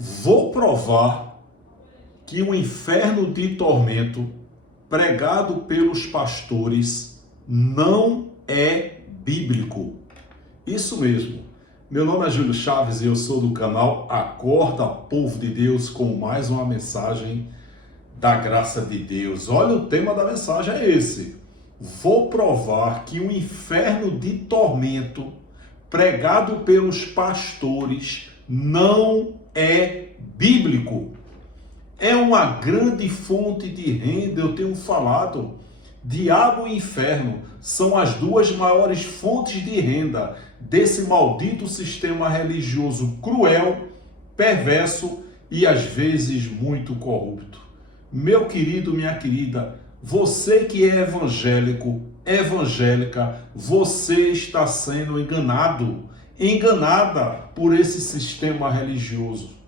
Vou provar que o inferno de tormento pregado pelos pastores não é bíblico. Isso mesmo. Meu nome é Júlio Chaves e eu sou do canal Acorda, Povo de Deus, com mais uma mensagem da graça de Deus. Olha, o tema da mensagem é esse. Vou provar que o inferno de tormento pregado pelos pastores não é bíblico. É uma grande fonte de renda, eu tenho falado. Diabo e inferno são as duas maiores fontes de renda desse maldito sistema religioso cruel, perverso e às vezes muito corrupto. Meu querido, minha querida, você que é evangélico, evangélica, você está sendo enganada por esse sistema religioso.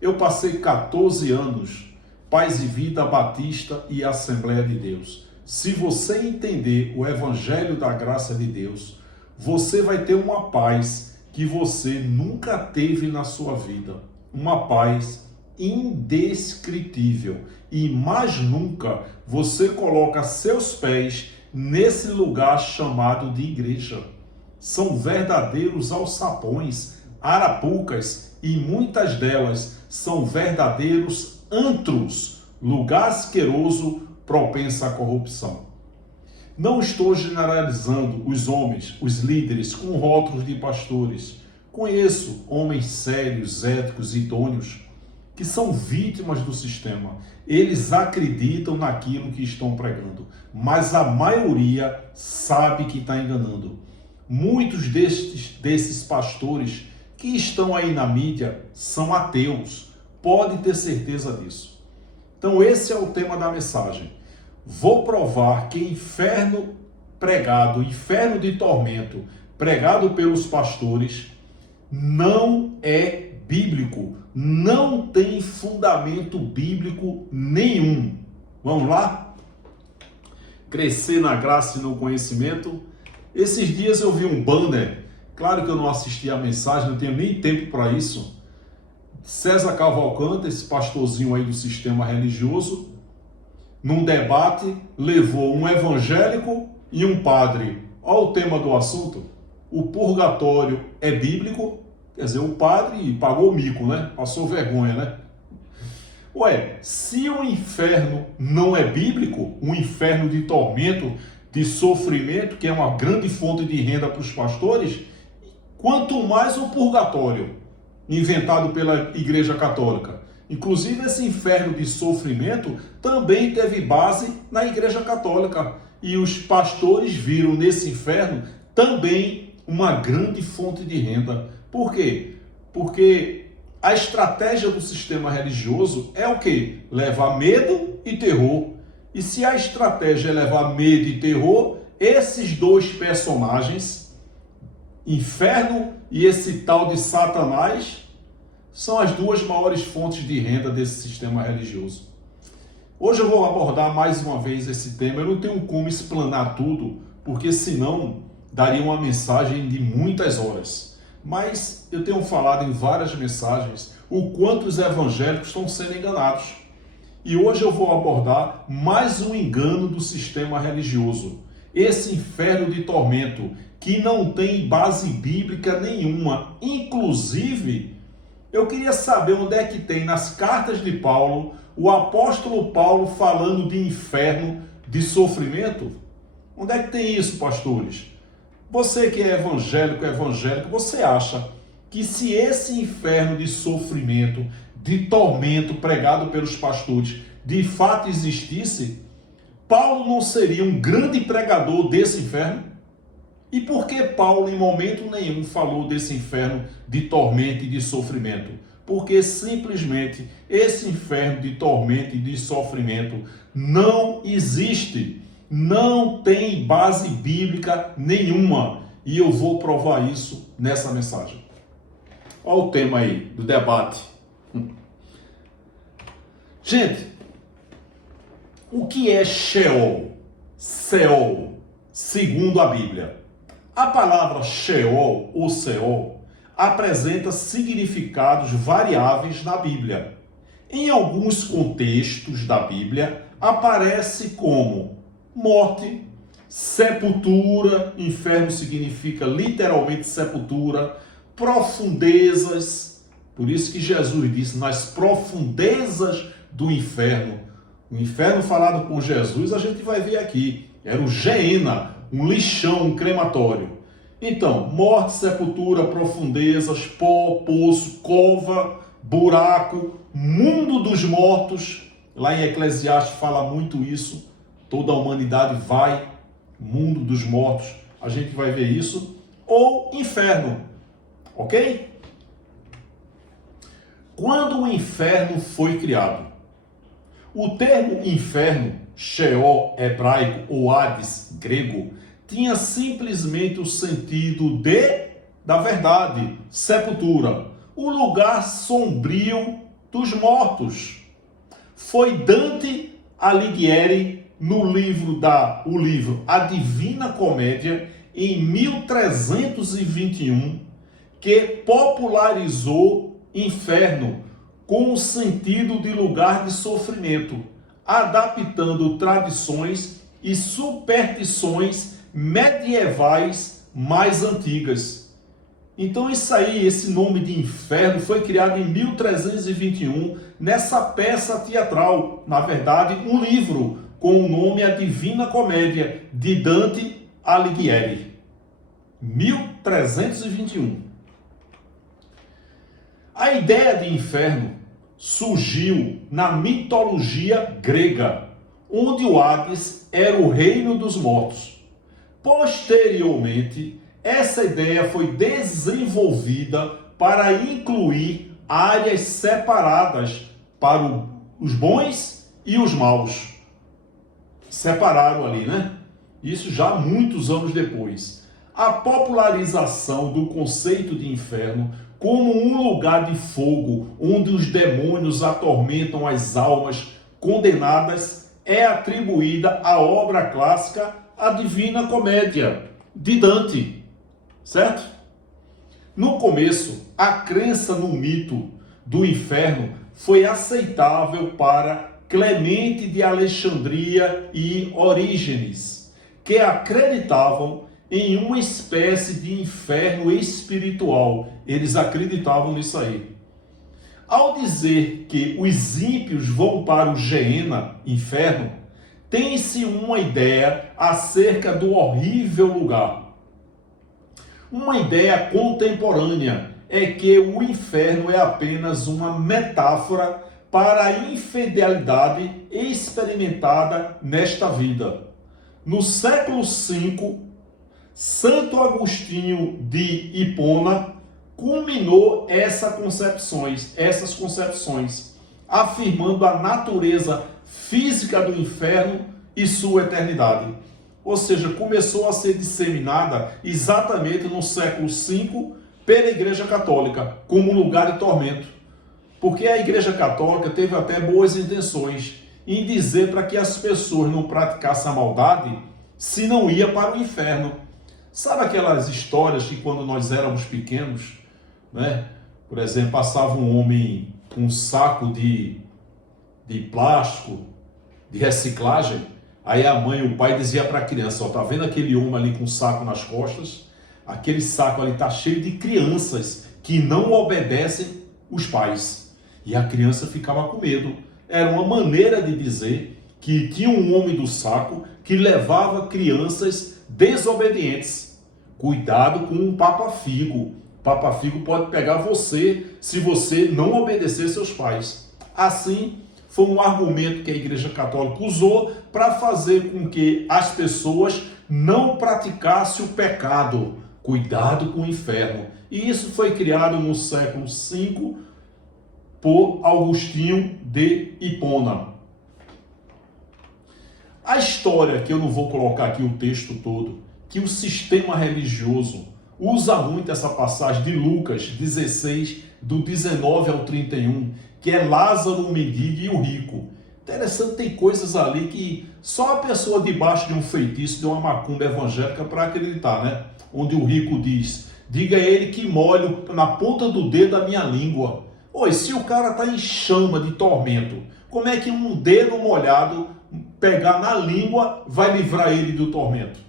Eu passei 14 anos, Paz e Vida Batista e Assembleia de Deus. Se você entender o Evangelho da Graça de Deus, você vai ter uma paz que você nunca teve na sua vida. Uma paz indescritível. E mais nunca você coloca seus pés nesse lugar chamado de igreja. São verdadeiros alçapões, arapucas, e muitas delas são verdadeiros antros, lugar asqueroso, propenso à corrupção. Não estou generalizando os homens, os líderes, com rótulos de pastores. Conheço homens sérios, éticos, idôneos, que são vítimas do sistema. Eles acreditam naquilo que estão pregando, mas a maioria sabe que está enganando. Muitos desses pastores que estão aí na mídia são ateus. Pode ter certeza disso. Então esse é o tema da mensagem. Vou provar que inferno de tormento, pregado pelos pastores, não é bíblico. Não tem fundamento bíblico nenhum. Vamos lá? Crescer na graça e no conhecimento. Esses dias eu vi um banner, claro que eu não assisti a mensagem, não tenho nem tempo para isso. César Cavalcante, esse pastorzinho aí do sistema religioso, num debate, levou um evangélico e um padre. Olha o tema do assunto. O purgatório é bíblico? Quer dizer, o padre pagou o mico, né? Passou vergonha, né? Ué, se o inferno não é bíblico, um inferno de tormento, de sofrimento, que é uma grande fonte de renda para os pastores, quanto mais o purgatório, inventado pela Igreja Católica. Inclusive, esse inferno de sofrimento também teve base na Igreja Católica. E os pastores viram nesse inferno também uma grande fonte de renda. Por quê? Porque a estratégia do sistema religioso é o quê? Levar medo e terror. E se a estratégia é levar medo e terror, esses dois personagens, inferno e esse tal de Satanás, são as duas maiores fontes de renda desse sistema religioso. Hoje eu vou abordar mais uma vez esse tema. Eu não tenho como explanar tudo, porque senão daria uma mensagem de muitas horas. Mas eu tenho falado em várias mensagens o quanto os evangélicos estão sendo enganados. E hoje eu vou abordar mais um engano do sistema religioso. Esse inferno de tormento que não tem base bíblica nenhuma. Inclusive, eu queria saber onde é que tem nas cartas de Paulo, o apóstolo Paulo falando de inferno, de sofrimento. Onde é que tem isso, pastores? Você que é evangélico, você acha que se esse inferno de sofrimento, de tormento pregado pelos pastores, de fato existisse, Paulo não seria um grande pregador desse inferno? E por que Paulo em momento nenhum falou desse inferno de tormento e de sofrimento? Porque simplesmente esse inferno de tormento e de sofrimento não existe. Não tem base bíblica nenhuma. E eu vou provar isso nessa mensagem. Olha o tema aí do debate. Gente, o que é Sheol? Seol, segundo a Bíblia. A palavra Sheol ou Seol apresenta significados variáveis na Bíblia. Em alguns contextos da Bíblia, aparece como morte, sepultura, inferno significa literalmente sepultura, profundezas, por isso que Jesus disse, nas profundezas do inferno. O inferno falado por Jesus, a gente vai ver aqui, era o Geena, um lixão, um crematório. Então, morte, sepultura, profundezas, pó, poço, cova, buraco, mundo dos mortos. Lá em Eclesiastes fala muito isso. Toda a humanidade vai, mundo dos mortos. A gente vai ver isso. Ou inferno, ok? Quando o inferno foi criado? O termo inferno, Sheol, hebraico, ou Hades, grego, tinha simplesmente o sentido da verdade, sepultura, o lugar sombrio dos mortos. Foi Dante Alighieri, no livro A Divina Comédia, em 1321, que popularizou inferno com o sentido de lugar de sofrimento, adaptando tradições e superstições medievais mais antigas. Então isso aí, esse nome de inferno foi criado em 1321 nessa peça teatral, na verdade um livro com o nome A Divina Comédia, de Dante Alighieri, 1321. A ideia de inferno surgiu na mitologia grega, onde o Hades era o reino dos mortos. Posteriormente, essa ideia foi desenvolvida para incluir áreas separadas para os bons e os maus. Separaram ali, né? Isso já muitos anos depois. A popularização do conceito de inferno como um lugar de fogo onde os demônios atormentam as almas condenadas é atribuída à obra clássica A Divina Comédia, de Dante, certo? No começo, a crença no mito do inferno foi aceitável para Clemente de Alexandria e Orígenes, que acreditavam em uma espécie de inferno espiritual. Eles acreditavam nisso aí. Ao dizer que os ímpios vão para o Geena, inferno, tem-se uma ideia acerca do horrível lugar. Uma ideia contemporânea é que o inferno é apenas uma metáfora para a infidelidade experimentada nesta vida. No século V, Santo Agostinho de Hipona culminou essas concepções, afirmando a natureza física do inferno e sua eternidade. Ou seja, começou a ser disseminada exatamente no século V pela Igreja Católica, como um lugar de tormento. Porque a Igreja Católica teve até boas intenções em dizer para que as pessoas não praticassem a maldade, se não ia para o inferno. Sabe aquelas histórias que quando nós éramos pequenos, né? Por exemplo, passava um homem com um saco de plástico, de reciclagem, aí a mãe e o pai dizia para a criança, ó, tá vendo aquele homem ali com um saco nas costas? Aquele saco ali tá cheio de crianças que não obedecem os pais. E a criança ficava com medo. Era uma maneira de dizer que tinha um homem do saco que levava crianças desobedientes. Cuidado com o papa-figo. O papa-figo pode pegar você se você não obedecer seus pais. Assim, foi um argumento que a Igreja Católica usou para fazer com que as pessoas não praticassem o pecado. Cuidado com o inferno. E isso foi criado no século V por Agostinho de Hipona. A história, que eu não vou colocar aqui o texto todo, que o sistema religioso usa muito essa passagem de Lucas 16, do 19 ao 31, que é Lázaro, o mendigo e o rico. Interessante, tem coisas ali que só a pessoa debaixo de um feitiço, de uma macumba evangélica para acreditar, né? Onde o rico diz, Diga a ele que molhe na ponta do dedo a minha língua. Oi, se o cara está em chama de tormento, como é que um dedo molhado pegar na língua vai livrar ele do tormento?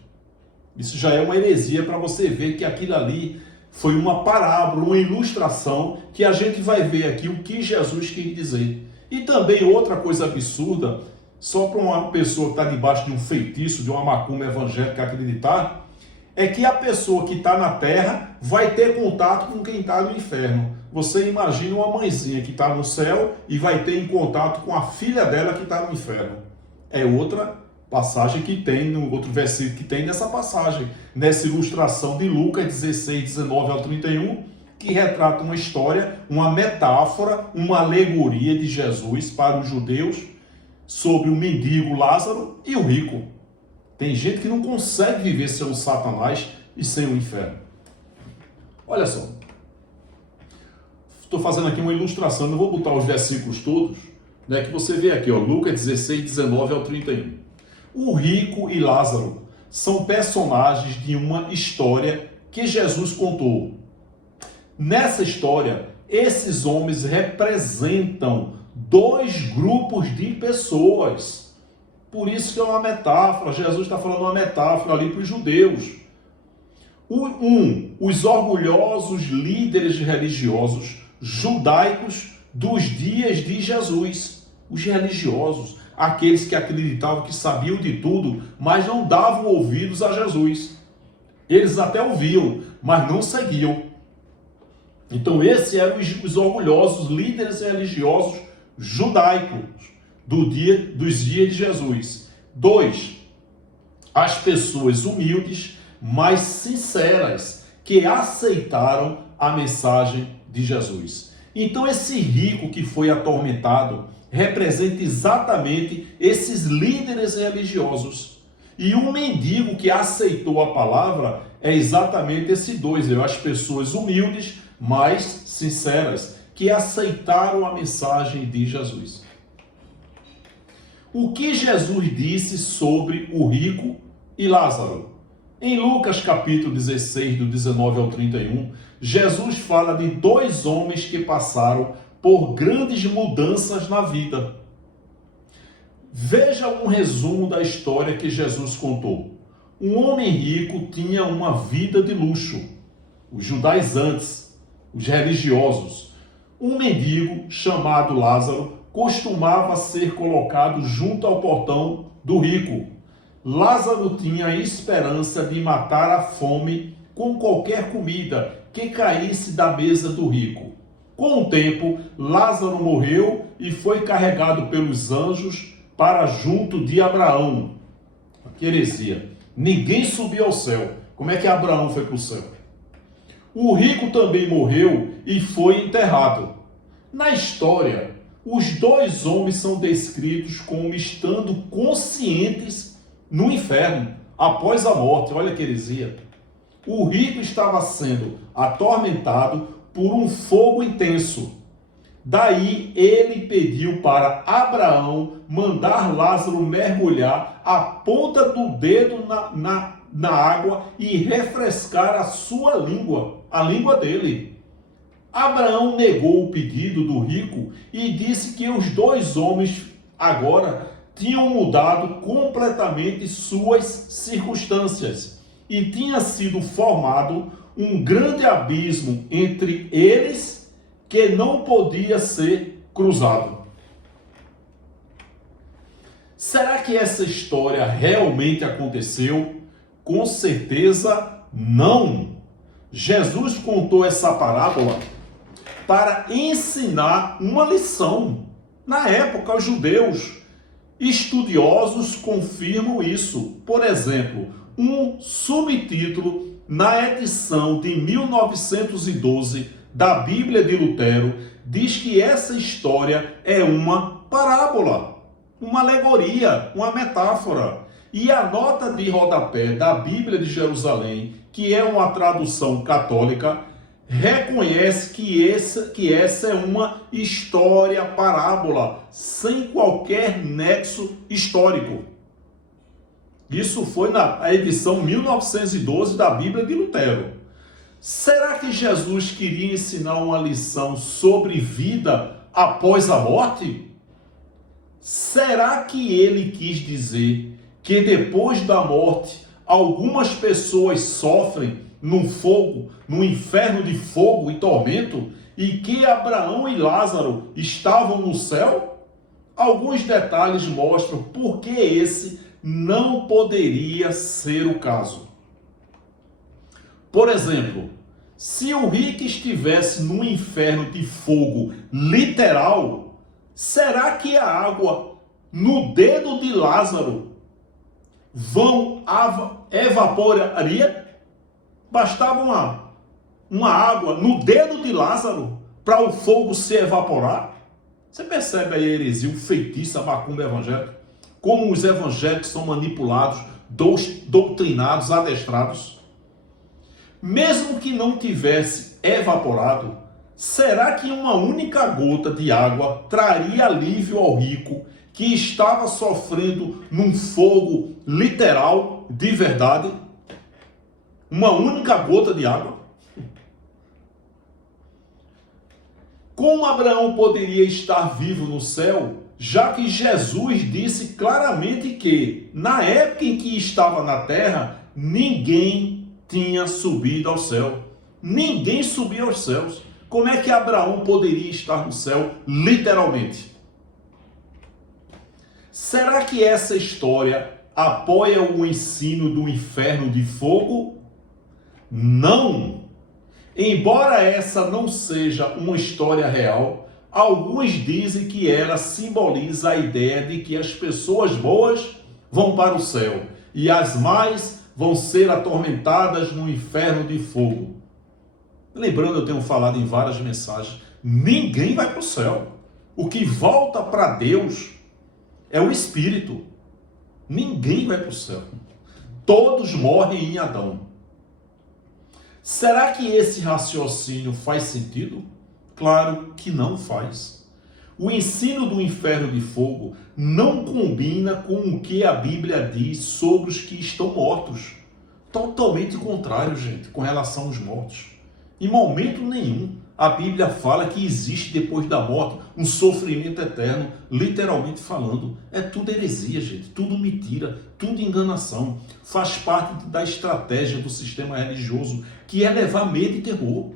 Isso já é uma heresia para você ver que aquilo ali foi uma parábola, uma ilustração que a gente vai ver aqui o que Jesus quis dizer. E também outra coisa absurda, só para uma pessoa que está debaixo de um feitiço, de uma macumba evangélica acreditar, é que a pessoa que está na terra vai ter contato com quem está no inferno. Você imagina uma mãezinha que está no céu e vai ter em contato com a filha dela que está no inferno. É outra passagem que tem, no outro versículo que tem nessa passagem, nessa ilustração de Lucas 16, 19 ao 31, que retrata uma história, uma metáfora, uma alegoria de Jesus para os judeus sobre o mendigo Lázaro e o rico. Tem gente que não consegue viver sem o Satanás e sem o inferno. Olha só. Estou fazendo aqui uma ilustração, não vou botar os versículos todos, né, que você vê aqui, ó, Lucas 16, 19 ao 31. O rico e Lázaro são personagens de uma história que Jesus contou. Nessa história, esses homens representam dois grupos de pessoas. Por isso que é uma metáfora. Jesus está falando uma metáfora ali para os judeus. Os orgulhosos líderes religiosos judaicos dos dias de Jesus. Os religiosos, aqueles que acreditavam que sabiam de tudo, mas não davam ouvidos a Jesus. Eles até ouviam, mas não seguiam. Então esses eram os orgulhosos líderes religiosos judaicos dos dias de Jesus. 2. As pessoas humildes, mas sinceras, que aceitaram a mensagem de Jesus. Então esse rico que foi atormentado representa exatamente esses líderes religiosos. E um mendigo que aceitou a palavra é exatamente esse dois, as pessoas humildes, mas sinceras, que aceitaram a mensagem de Jesus. O que Jesus disse sobre o rico e Lázaro? Em Lucas capítulo 16, do 19 ao 31, Jesus fala de dois homens que passaram por grandes mudanças na vida. Veja um resumo da história que Jesus contou. Um homem rico tinha uma vida de luxo. Os judaizantes, os religiosos. Um mendigo chamado Lázaro costumava ser colocado junto ao portão do rico. Lázaro tinha a esperança de matar a fome com qualquer comida que caísse da mesa do rico. Com o tempo, Lázaro morreu e foi carregado pelos anjos para junto de Abraão. Que heresia. Ninguém subiu ao céu. Como é que Abraão foi para o céu? O rico também morreu e foi enterrado. Na história, os dois homens são descritos como estando conscientes no inferno, após a morte. Olha que heresia. O rico estava sendo atormentado por um fogo intenso. Daí ele pediu para Abraão mandar Lázaro mergulhar a ponta do dedo na água e refrescar a sua língua, a língua dele. Abraão negou o pedido do rico e disse que os dois homens agora tinham mudado completamente suas circunstâncias e tinha sido formado um grande abismo entre eles que não podia ser cruzado. Será que essa história realmente aconteceu? Com certeza não. Jesus contou essa parábola para ensinar uma lição. Na época, os judeus estudiosos confirmam isso. Por exemplo, um subtítulo na edição de 1912 da Bíblia de Lutero diz que essa história é uma parábola, uma alegoria, uma metáfora. E a nota de rodapé da Bíblia de Jerusalém, que é uma tradução católica, reconhece que essa é uma história parábola, sem qualquer nexo histórico. Isso foi na edição 1912 da Bíblia de Lutero. Será que Jesus queria ensinar uma lição sobre vida após a morte? Será que ele quis dizer que depois da morte algumas pessoas sofrem num fogo, num inferno de fogo e tormento, e que Abraão e Lázaro estavam no céu? Alguns detalhes mostram por que esse não poderia ser o caso. Por exemplo, se o rico estivesse num inferno de fogo literal, será que a água no dedo de Lázaro evaporaria? Bastava uma água no dedo de Lázaro para o fogo se evaporar? Você percebe aí a heresia, o feitiço, a macumba evangélica? Como os evangélicos são manipulados, doutrinados, adestrados? Mesmo que não tivesse evaporado, será que uma única gota de água traria alívio ao rico que estava sofrendo num fogo literal de verdade? Uma única gota de água? Como Abraão poderia estar vivo no céu, já que Jesus disse claramente que, na época em que estava na terra, ninguém tinha subido ao céu. Ninguém subia aos céus. Como é que Abraão poderia estar no céu, literalmente? Será que essa história apoia o ensino do inferno de fogo? Não! Embora essa não seja uma história real, alguns dizem que ela simboliza a ideia de que as pessoas boas vão para o céu e as más vão ser atormentadas no inferno de fogo. Lembrando, eu tenho falado em várias mensagens, ninguém vai para o céu. O que volta para Deus é o Espírito. Ninguém vai para o céu. Todos morrem em Adão. Será que esse raciocínio faz sentido? Claro que não faz. O ensino do inferno de fogo não combina com o que a Bíblia diz sobre os que estão mortos. Totalmente contrário, gente, com relação aos mortos. Em momento nenhum a Bíblia fala que existe depois da morte um sofrimento eterno, literalmente falando. É tudo heresia, gente, tudo mentira, tudo enganação. Faz parte da estratégia do sistema religioso, que é levar medo e terror.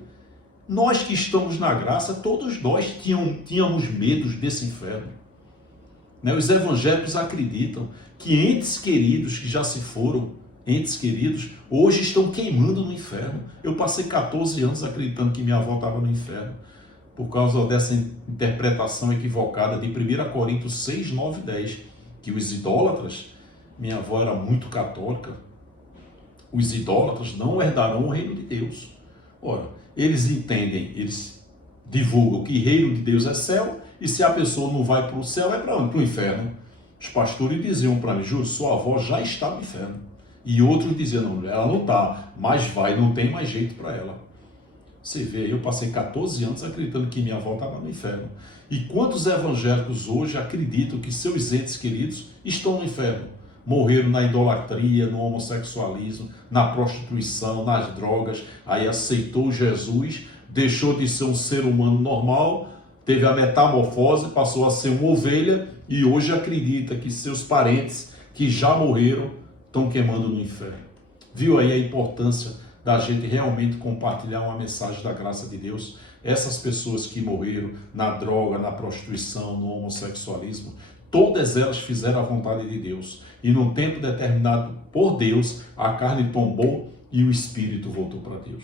Nós que estamos na graça, todos nós tínhamos medos desse inferno. Os evangélicos acreditam que entes queridos que já se foram, entes queridos, hoje estão queimando no inferno. Eu passei 14 anos acreditando que minha avó estava no inferno, por causa dessa interpretação equivocada de 1 Coríntios 6, 9 e 10, que os idólatras, minha avó era muito católica, os idólatras não herdarão o reino de Deus. Ora, eles entendem, eles divulgam que reino de Deus é céu, e se a pessoa não vai para o céu, é para onde? Para o inferno. Os pastores diziam para mim, Júlio, sua avó já está no inferno. E outros diziam, não, ela não está, mas vai, não tem mais jeito para ela. Você vê, eu passei 14 anos acreditando que minha avó estava no inferno. E quantos evangélicos hoje acreditam que seus entes queridos estão no inferno? Morreram na idolatria, no homossexualismo, na prostituição, nas drogas, aí aceitou Jesus, deixou de ser um ser humano normal, teve a metamorfose, passou a ser uma ovelha e hoje acredita que seus parentes que já morreram estão queimando no inferno. Viu aí a importância da gente realmente compartilhar uma mensagem da graça de Deus? Essas pessoas que morreram na droga, na prostituição, no homossexualismo, todas elas fizeram a vontade de Deus. E num tempo determinado por Deus, a carne tombou e o espírito voltou para Deus.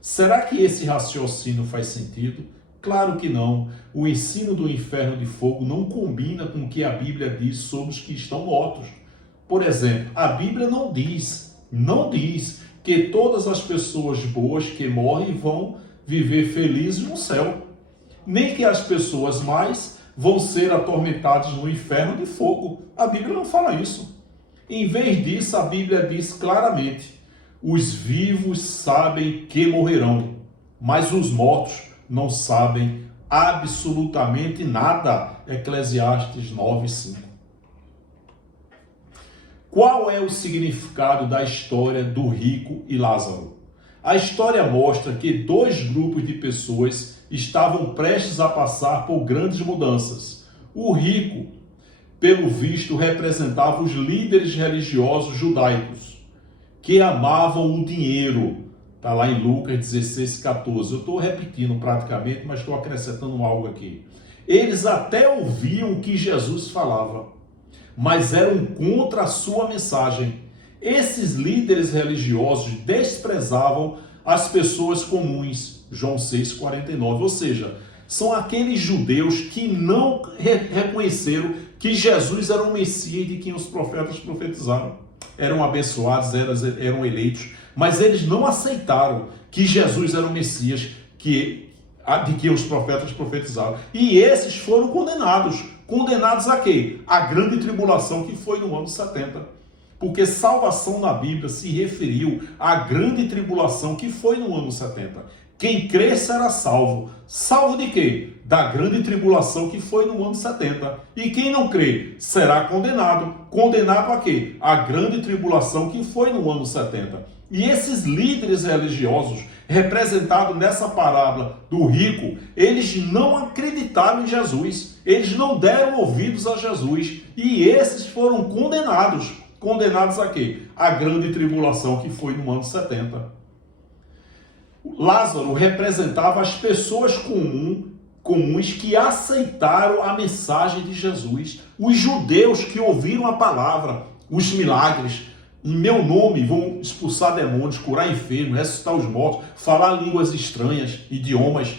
Será que esse raciocínio faz sentido? Claro que não. O ensino do inferno de fogo não combina com o que a Bíblia diz sobre os que estão mortos. Por exemplo, a Bíblia não diz que todas as pessoas boas que morrem vão viver felizes no céu. Nem que as pessoas más vão ser atormentadas no inferno de fogo. A Bíblia não fala isso. Em vez disso, a Bíblia diz claramente, os vivos sabem que morrerão, mas os mortos não sabem absolutamente nada. Eclesiastes 9:5. Qual é o significado da história do rico e Lázaro? A história mostra que dois grupos de pessoas estavam prestes a passar por grandes mudanças. O rico, pelo visto, representava os líderes religiosos judaicos, que amavam o dinheiro. Está lá em Lucas 16:14. Eu estou repetindo praticamente, mas estou acrescentando algo aqui. Eles até ouviam o que Jesus falava, mas eram contra a sua mensagem. Esses líderes religiosos desprezavam as pessoas comuns. João 6:49. Ou seja, são aqueles judeus que não reconheceram que Jesus era o Messias de quem os profetas profetizaram. Eram abençoados, eram eleitos, mas eles não aceitaram que Jesus era o Messias de que os profetas profetizaram. E esses foram condenados. Condenados a quê? A grande tribulação que foi no ano 70. Porque salvação na Bíblia se referiu à grande tribulação que foi no ano 70. Quem crê será salvo. Salvo de quê? Da grande tribulação que foi no ano 70. E quem não crê será condenado. Condenado a quê? A grande tribulação que foi no ano 70. E esses líderes religiosos, representados nessa parábola do rico, eles não acreditaram em Jesus. Eles não deram ouvidos a Jesus. E esses foram condenados. Condenados a quê? A grande tribulação que foi no ano 70. Lázaro representava as pessoas comuns que aceitaram a mensagem de Jesus. Os judeus que ouviram a palavra, os milagres. Em meu nome vão expulsar demônios, curar enfermos, ressuscitar os mortos, falar línguas estranhas, idiomas.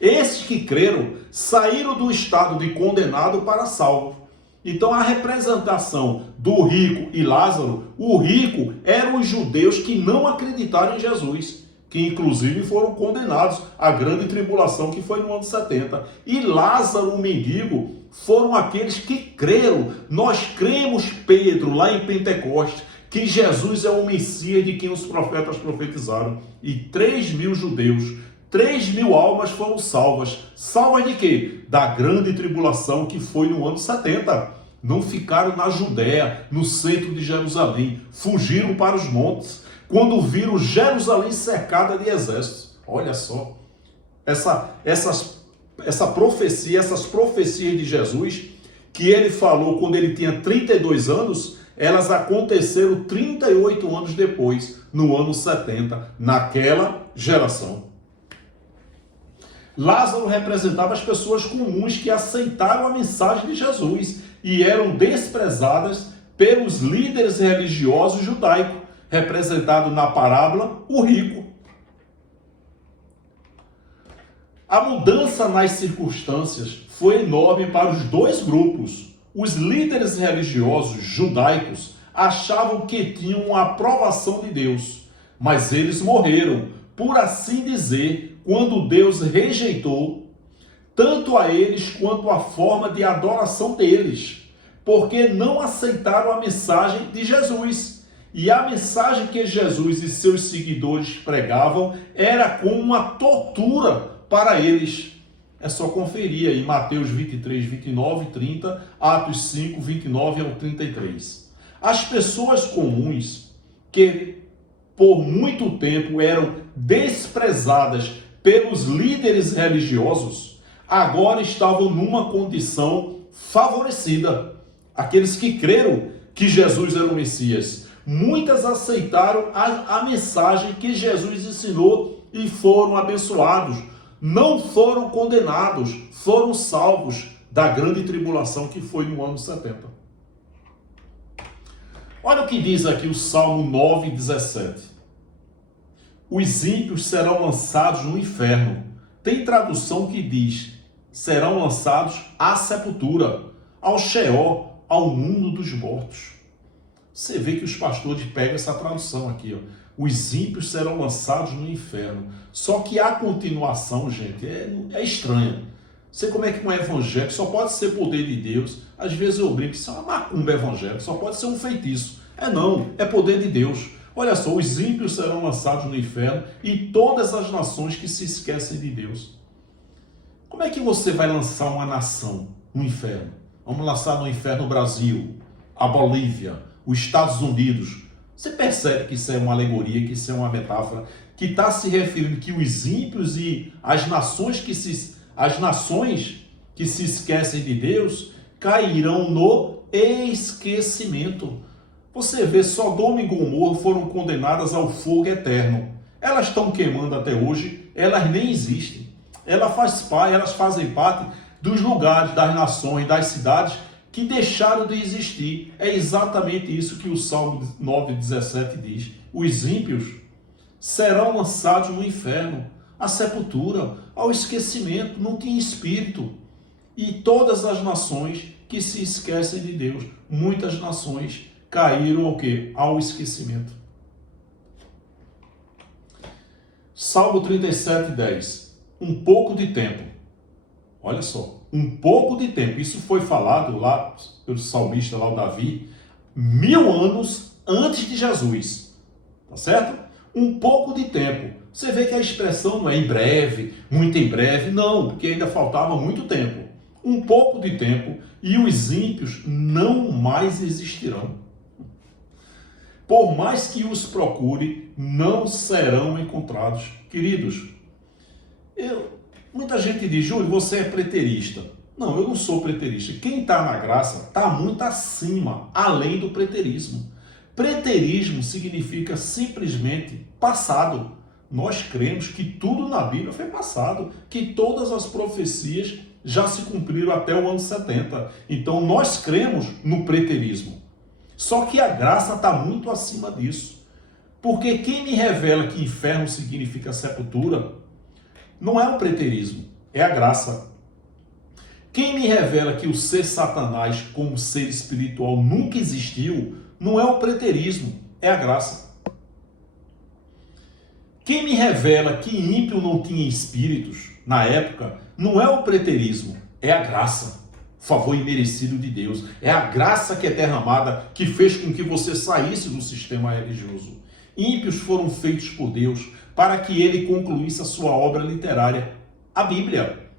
Esses que creram saíram do estado de condenado para salvo. Então a representação do rico e Lázaro, o rico eram os judeus que não acreditaram em Jesus, que inclusive foram condenados à grande tribulação que foi no ano 70. E Lázaro, o mendigo, foram aqueles que creram. Nós cremos, Pedro, lá em Pentecostes, que Jesus é o Messias de quem os profetas profetizaram. E 3.000 judeus, 3.000 almas foram salvas. Salvas de quê? Da grande tribulação que foi no ano 70. Não ficaram na Judéia, no centro de Jerusalém. Fugiram para os montes, quando viram Jerusalém cercada de exércitos. Olha só, essa profecia, essas profecias de Jesus, que ele falou quando ele tinha 32 anos, elas aconteceram 38 anos depois, no ano 70, naquela geração. Lázaro representava as pessoas comuns que aceitaram a mensagem de Jesus e eram desprezadas pelos líderes religiosos judaicos, representado na parábola o rico. A mudança nas circunstâncias foi enorme para os dois grupos. Os líderes religiosos judaicos achavam que tinham a aprovação de Deus, mas eles morreram, por assim dizer, quando Deus rejeitou tanto a eles quanto a forma de adoração deles, porque não aceitaram a mensagem de Jesus. E a mensagem que Jesus e seus seguidores pregavam era como uma tortura para eles. É só conferir aí Mateus 23, 29 e 30, Atos 5, 29 ao 33. As pessoas comuns que por muito tempo eram desprezadas pelos líderes religiosos, agora estavam numa condição favorecida. Aqueles que creram que Jesus era o Messias. Muitas aceitaram a mensagem que Jesus ensinou e foram abençoados. Não foram condenados, foram salvos da grande tribulação que foi no ano 70. Olha o que diz aqui o Salmo 9:17. Os ímpios serão lançados no inferno. Tem tradução que diz, serão lançados à sepultura, ao Sheol, ao mundo dos mortos. Você vê que os pastores pegam essa tradução aqui, ó. Os ímpios serão lançados no inferno. Só que a continuação, gente, é estranha. Sei como é que um evangelho só pode ser poder de Deus. Às vezes eu brinco, isso é uma macumba evangélica, só pode ser um feitiço. Não, é poder de Deus. Olha só, os ímpios serão lançados no inferno e todas as nações que se esquecem de Deus. Como é que você vai lançar uma nação no inferno? Vamos lançar no inferno o Brasil, a Bolívia, os Estados Unidos. Você percebe que isso é uma alegoria, que isso é uma metáfora, que está se referindo que os ímpios e as nações que se esquecem de Deus cairão no esquecimento. Você vê, Sodoma e Gomorra foram condenadas ao fogo eterno. Elas estão queimando até hoje, elas nem existem. Elas fazem parte dos lugares, das nações, das cidades que deixaram de existir. É exatamente isso que o Salmo 9,17 diz. Os ímpios serão lançados no inferno, à sepultura, ao esquecimento, não tem espírito. E todas as nações que se esquecem de Deus, muitas nações caíram ao quê? Ao esquecimento. Salmo 37:10. Um pouco de tempo. Olha só, um pouco de tempo. Isso foi falado lá pelo salmista, lá o Davi, 1000 anos antes de Jesus. Tá certo? Um pouco de tempo. Você vê que a expressão não é em breve, muito em breve. Não, porque ainda faltava muito tempo. Um pouco de tempo e os ímpios não mais existirão. Por mais que os procure, não serão encontrados. Queridos, muita gente diz, Júlio, você é preterista. Não, eu não sou preterista. Quem está na graça está muito acima, além do preterismo. Preterismo significa simplesmente passado. Nós cremos que tudo na Bíblia foi passado, que todas as profecias já se cumpriram até o ano 70. Então nós cremos no preterismo. Só que a graça está muito acima disso. Porque quem me revela que inferno significa sepultura, não é o preterismo, é a graça. Quem me revela que o ser Satanás como ser espiritual nunca existiu, não é o preterismo, é a graça. Quem me revela que ímpio não tinha espíritos na época, não é o preterismo, é a graça. Favor imerecido de Deus. É a graça que é derramada que fez com que você saísse do sistema religioso. Ímpios foram feitos por Deus para que ele concluísse a sua obra literária, a Bíblia.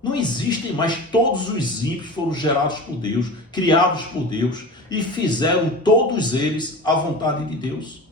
Não existem mais, todos os ímpios foram gerados por Deus, criados por Deus e fizeram todos eles a vontade de Deus.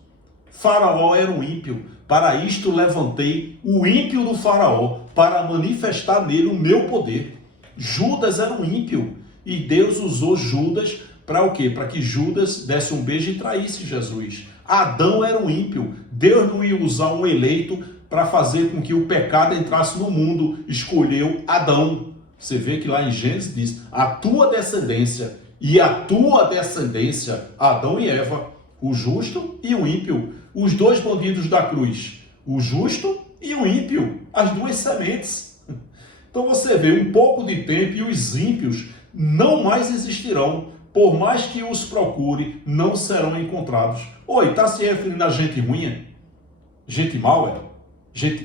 Faraó era um ímpio, para isto levantei o ímpio do Faraó para manifestar nele o meu poder. Judas era um ímpio e Deus usou Judas para o quê? Para que Judas desse um beijo e traísse Jesus. Adão era um ímpio. Deus não ia usar um eleito para fazer com que o pecado entrasse no mundo. Escolheu Adão. Você vê que lá em Gênesis diz, a tua descendência e a tua descendência, Adão e Eva, o justo e o ímpio. Os dois bandidos da cruz, o justo e o ímpio, as duas sementes. Então você vê um pouco de tempo e os ímpios não mais existirão, por mais que os procure, não serão encontrados. Oi, está se referindo a gente ruim? Gente mal?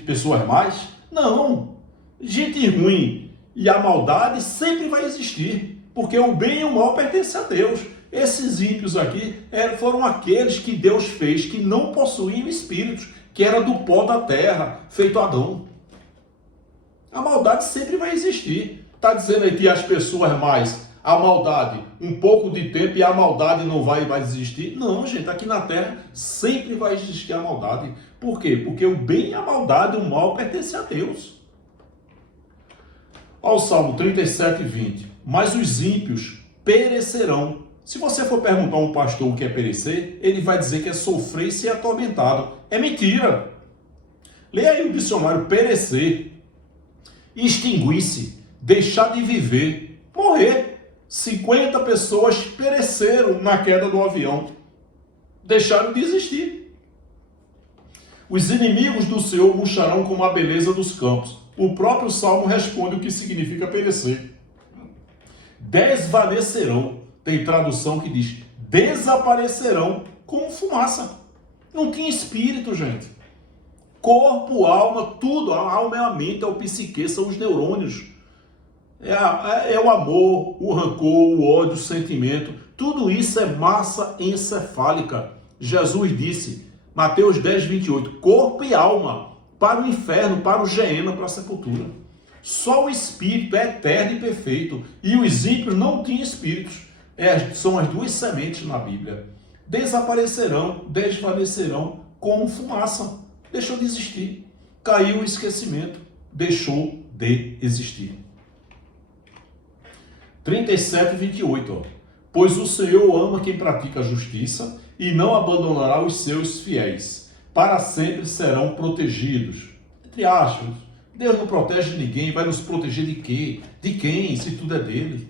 Pessoas más? Não, gente ruim e a maldade sempre vai existir, porque o bem e o mal pertencem a Deus. Esses ímpios aqui foram aqueles que Deus fez, que não possuíam espíritos, que era do pó da terra, feito Adão. A maldade sempre vai existir. Está dizendo aí que as pessoas mais, a maldade, um pouco de tempo e a maldade não vai mais existir? Não, gente, aqui na terra sempre vai existir a maldade. Por quê? Porque o bem e a maldade, o mal pertencem a Deus. Ao Salmo 37:20. Mas os ímpios perecerão. Se você for perguntar a um pastor o que é perecer, ele vai dizer que é sofrer e ser atormentado. É mentira. Leia aí o dicionário perecer. Extinguir-se, deixar de viver, morrer. 50 pessoas pereceram na queda do avião. Deixaram de existir. Os inimigos do Senhor murcharão como a beleza dos campos. O próprio Salmo responde o que significa perecer. Desvanecerão. Tem tradução que diz, desaparecerão como fumaça. Não tem espírito, gente. Corpo, alma, tudo. A alma é a mente, é o psique, são os neurônios. É o amor, o rancor, o ódio, o sentimento. Tudo isso é massa encefálica. Jesus disse, Mateus 10:28, corpo e alma para o inferno, para o Geena, para a sepultura. Só o espírito é eterno e perfeito. E os ímpios não tinham espíritos. São as duas sementes na Bíblia. Desaparecerão, desvanecerão como fumaça. deixou de existir. Caiu o esquecimento, deixou de existir. 37 e 28, ó. Pois o Senhor ama quem pratica a justiça e não abandonará os seus fiéis. Para sempre serão protegidos. Entre aspas, Deus não protege ninguém, vai nos proteger de quê? De quem, se tudo é dele?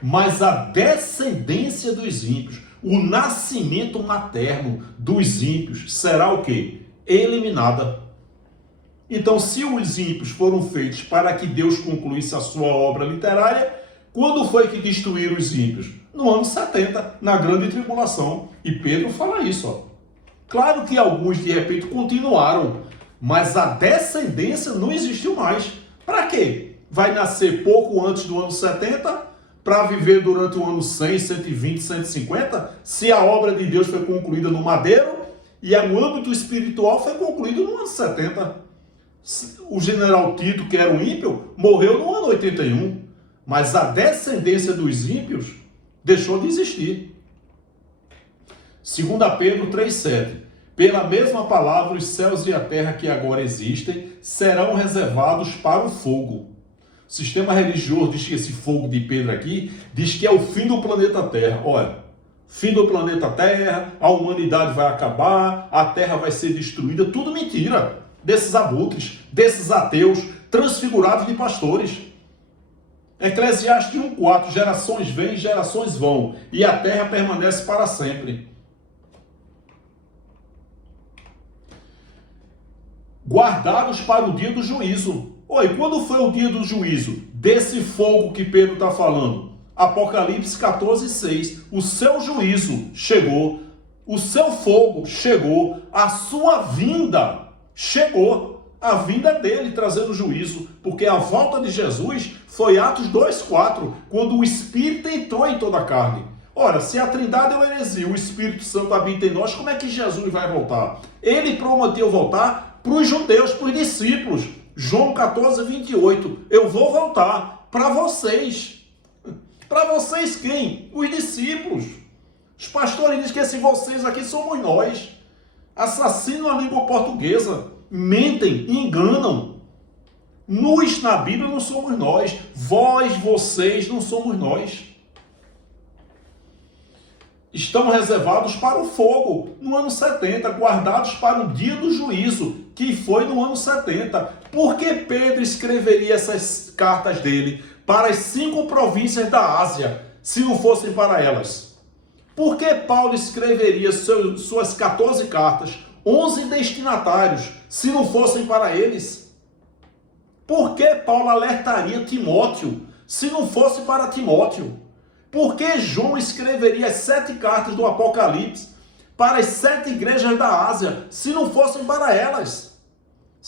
Mas a descendência dos ímpios, o nascimento materno dos ímpios será o quê? Eliminada. Então, se os ímpios foram feitos para que Deus concluísse a sua obra literária, quando foi que destruíram os ímpios? No ano 70, na grande tribulação. E Pedro fala isso, ó. Claro que alguns, de repente, continuaram, mas a descendência não existiu mais. Para quê? Vai nascer pouco antes do ano 70 para viver durante o ano 100, 120, 150? Se a obra de Deus foi concluída no madeiro e no âmbito espiritual foi concluído no ano 70. O general Tito, que era um ímpio, morreu no ano 81. Mas a descendência dos ímpios deixou de existir. 2 Pedro 3,7. Pela mesma palavra, os céus e a terra que agora existem serão reservados para o fogo. O sistema religioso diz que esse fogo de Pedro aqui diz que é o fim do planeta Terra. Olha, fim do planeta Terra, a humanidade vai acabar, a Terra vai ser destruída. Tudo mentira desses abutres, desses ateus, transfigurados de pastores. Eclesiastes 1,4, gerações vêm, gerações vão, e a terra permanece para sempre. Guardados para o dia do juízo. Oi, quando foi o dia do juízo? Desse fogo que Pedro está falando. Apocalipse 14,6. O seu juízo chegou, o seu fogo chegou, a sua vinda chegou. A vinda dele trazendo juízo, porque a volta de Jesus foi Atos 2,4, quando o Espírito entrou em toda a carne. Ora, se a Trindade é uma heresia, o Espírito Santo habita em nós, como é que Jesus vai voltar? Ele prometeu voltar para os judeus, para os discípulos. João 14,28. Eu vou voltar para vocês. Para vocês quem? Os discípulos. Os pastores dizem que esses vocês aqui somos nós. Assassinam a língua portuguesa. Mentem, enganam. Nós na Bíblia não somos nós. Vós, vocês, não somos nós. Estão reservados para o fogo no ano 70, guardados para o dia do juízo, que foi no ano 70. Por que Pedro escreveria essas cartas dele para as 5 províncias da Ásia, se não fossem para elas? Por que Paulo escreveria suas 14 cartas, 11 destinatários, se não fossem para eles? Por que Paulo alertaria Timóteo, se não fosse para Timóteo? Por que João escreveria as 7 cartas do Apocalipse para as 7 igrejas da Ásia, se não fossem para elas?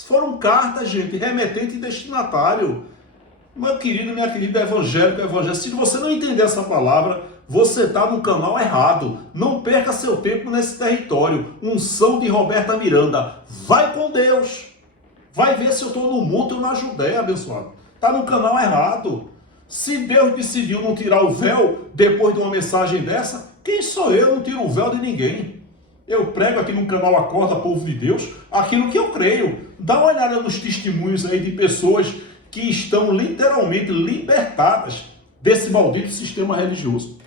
Foram cartas, gente, remetente e destinatário. Meu querido, minha querida, evangélico, se você não entender essa palavra, você está no canal errado. Não perca seu tempo nesse território. Unção de Roberta Miranda. Vai com Deus. Vai ver se eu estou no monte ou na Judéia, abençoado. Está no canal errado. Se Deus decidiu não tirar o véu depois de uma mensagem dessa, quem sou eu? Eu não tiro o véu de ninguém. Eu prego aqui no canal Acorda, Povo de Deus, aquilo que eu creio. Dá uma olhada nos testemunhos aí de pessoas que estão literalmente libertadas desse maldito sistema religioso.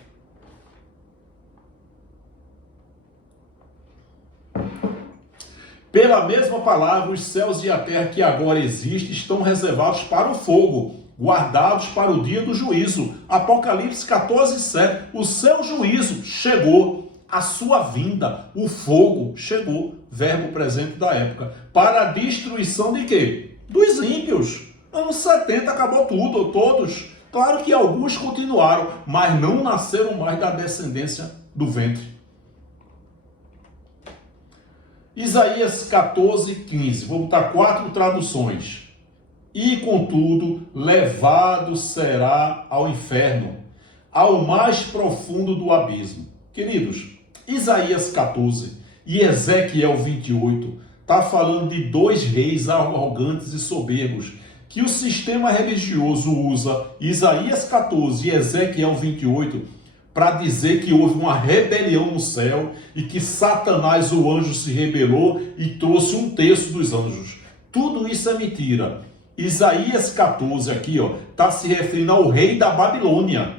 Pela mesma palavra, os céus e a terra que agora existem estão reservados para o fogo, guardados para o dia do juízo. Apocalipse 14,7. O seu juízo chegou, a sua vinda, o fogo chegou, verbo presente da época, para a destruição de quê? Dos ímpios. Anos 70 acabou tudo, todos. Claro que alguns continuaram, mas não nasceram mais da descendência do ventre. Isaías 14,15. Vou botar 4 traduções. E, contudo, levado será ao inferno, ao mais profundo do abismo. Queridos, Isaías 14 e Ezequiel 28 está falando de 2 reis arrogantes e soberbos que o sistema religioso usa Isaías 14 e Ezequiel 28 para dizer que houve uma rebelião no céu e que Satanás, o anjo, se rebelou e trouxe um terço dos anjos. Tudo isso é mentira. Isaías 14 aqui está se referindo ao rei da Babilônia.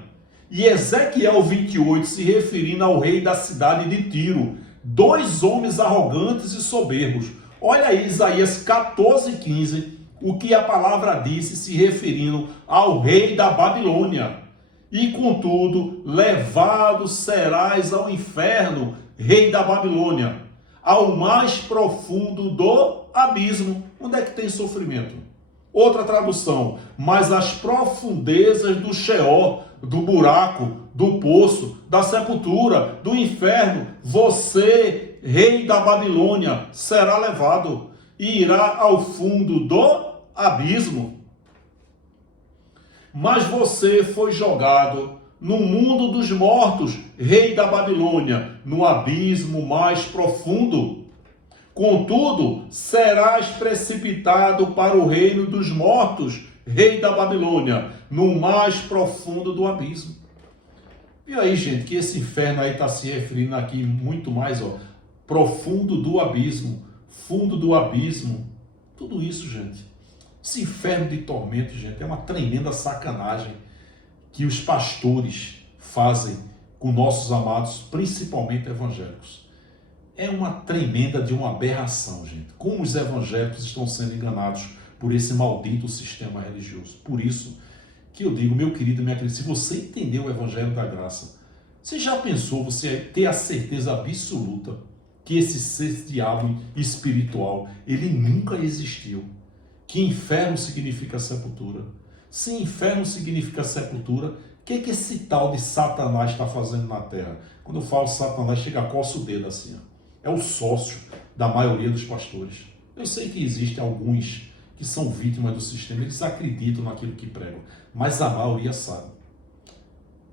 E Ezequiel 28 se referindo ao rei da cidade de Tiro. Dois homens arrogantes e soberbos. Olha aí Isaías 14:15, o que a palavra disse se referindo ao rei da Babilônia. E contudo, levado serás ao inferno, rei da Babilônia, ao mais profundo do abismo. Onde é que tem sofrimento? Outra tradução, mas as profundezas do Sheol, do buraco, do poço, da sepultura, do inferno, você, rei da Babilônia, será levado e irá ao fundo do abismo. Mas você foi jogado no mundo dos mortos, rei da Babilônia, no abismo mais profundo. Contudo, serás precipitado para o reino dos mortos, rei da Babilônia, no mais profundo do abismo. E aí, gente, que esse inferno aí está se referindo aqui muito mais, profundo do abismo, fundo do abismo. Tudo isso, gente. Esse inferno de tormento, gente, é uma tremenda sacanagem que os pastores fazem com nossos amados, principalmente evangélicos. É uma tremenda de uma aberração, gente. Como os evangélicos estão sendo enganados por esse maldito sistema religioso. Por isso que eu digo, meu querido, minha querida, se você entendeu o evangelho da graça, você já pensou você ter a certeza absoluta que esse diabo espiritual, ele nunca existiu? Que inferno significa sepultura? Se inferno significa sepultura, o que esse tal de Satanás está fazendo na terra? Quando eu falo Satanás, chega a coça o dedo assim. É o sócio da maioria dos pastores. Eu sei que existem alguns que são vítimas do sistema, eles acreditam naquilo que pregam, mas a maioria sabe.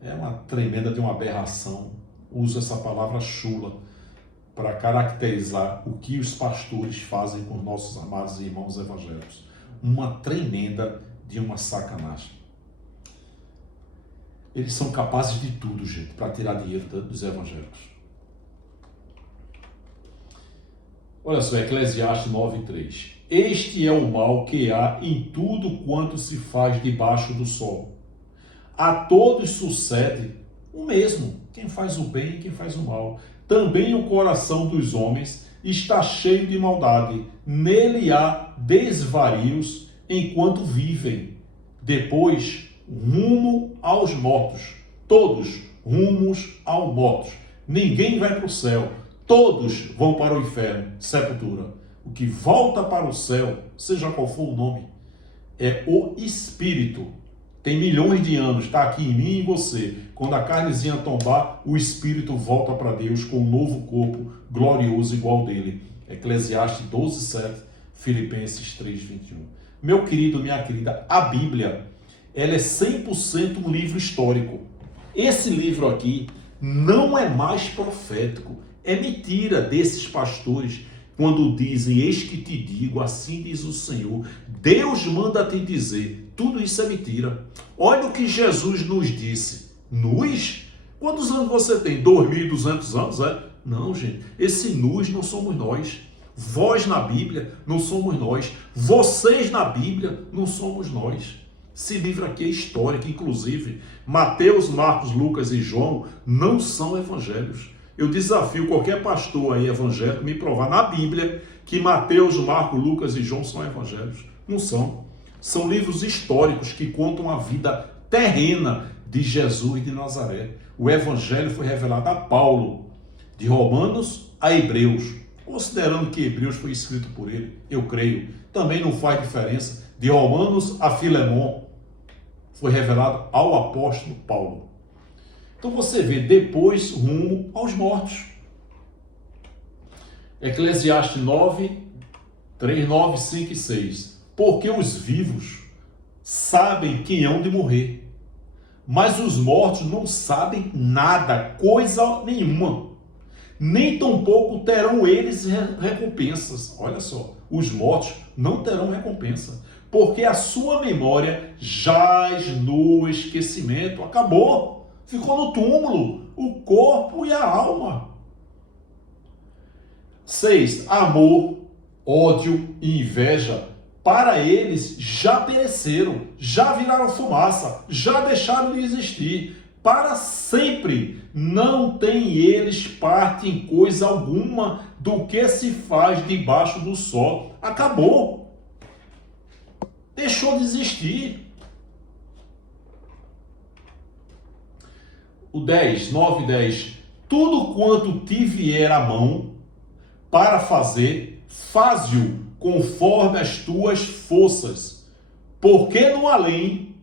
É uma tremenda de uma aberração. Uso essa palavra chula para caracterizar o que os pastores fazem com nossos amados irmãos evangélicos. Uma tremenda de uma sacanagem. Eles são capazes de tudo, gente, para tirar dinheiro dos evangélicos. Olha só, Eclesiastes 9:3. Este é o mal que há em tudo quanto se faz debaixo do sol. A todos sucede o mesmo, quem faz o bem e quem faz o mal. Também o coração dos homens está cheio de maldade. Nele há desvarios enquanto vivem. Depois, rumo aos mortos. Todos rumos aos mortos. Ninguém vai para o céu. Todos vão para o inferno, sepultura. O que volta para o céu, seja qual for o nome, é o Espírito. Tem milhões de anos, está aqui em mim e em você. Quando a carnezinha tombar, o Espírito volta para Deus com um novo corpo glorioso igual dele. Eclesiastes 12:7, Filipenses 3:21. Meu querido, minha querida, a Bíblia, ela é 100% um livro histórico. Esse livro aqui não é mais profético. É mentira desses pastores quando dizem, eis que te digo, assim diz o Senhor. Deus manda te dizer. Tudo isso é mentira. Olha o que Jesus nos disse. Nos? Quantos anos você tem? 2.200 anos? Não, gente. Esse nos não somos nós. Vós na Bíblia não somos nós. Vocês na Bíblia não somos nós. Esse livro aqui é histórico. Inclusive, Mateus, Marcos, Lucas e João não são evangelhos. Eu desafio qualquer pastor aí evangélico me provar na Bíblia que Mateus, Marcos, Lucas e João são evangelhos. Não são. São livros históricos que contam a vida terrena de Jesus de Nazaré. O evangelho foi revelado a Paulo, de Romanos a Hebreus. Considerando que Hebreus foi escrito por ele, eu creio, também não faz diferença. De Romanos a Filemon, foi revelado ao apóstolo Paulo. Então você vê, depois rumo aos mortos. Eclesiastes 9:3, 9, 5 e 6. Porque os vivos sabem quem hão de morrer, mas os mortos não sabem nada, coisa nenhuma. Nem tampouco terão eles recompensas. Olha só, os mortos não terão recompensa, porque a sua memória jaz no esquecimento. Acabou. ficou no túmulo, o corpo e a alma. 6. Amor, ódio e inveja, para eles já pereceram, já viraram fumaça, já deixaram de existir. Para sempre não tem eles parte em coisa alguma do que se faz debaixo do sol. Acabou. Deixou de existir. O 10, 9 e 10. Tudo quanto te vier à mão para fazer, faze-o conforme as tuas forças. Porque no além,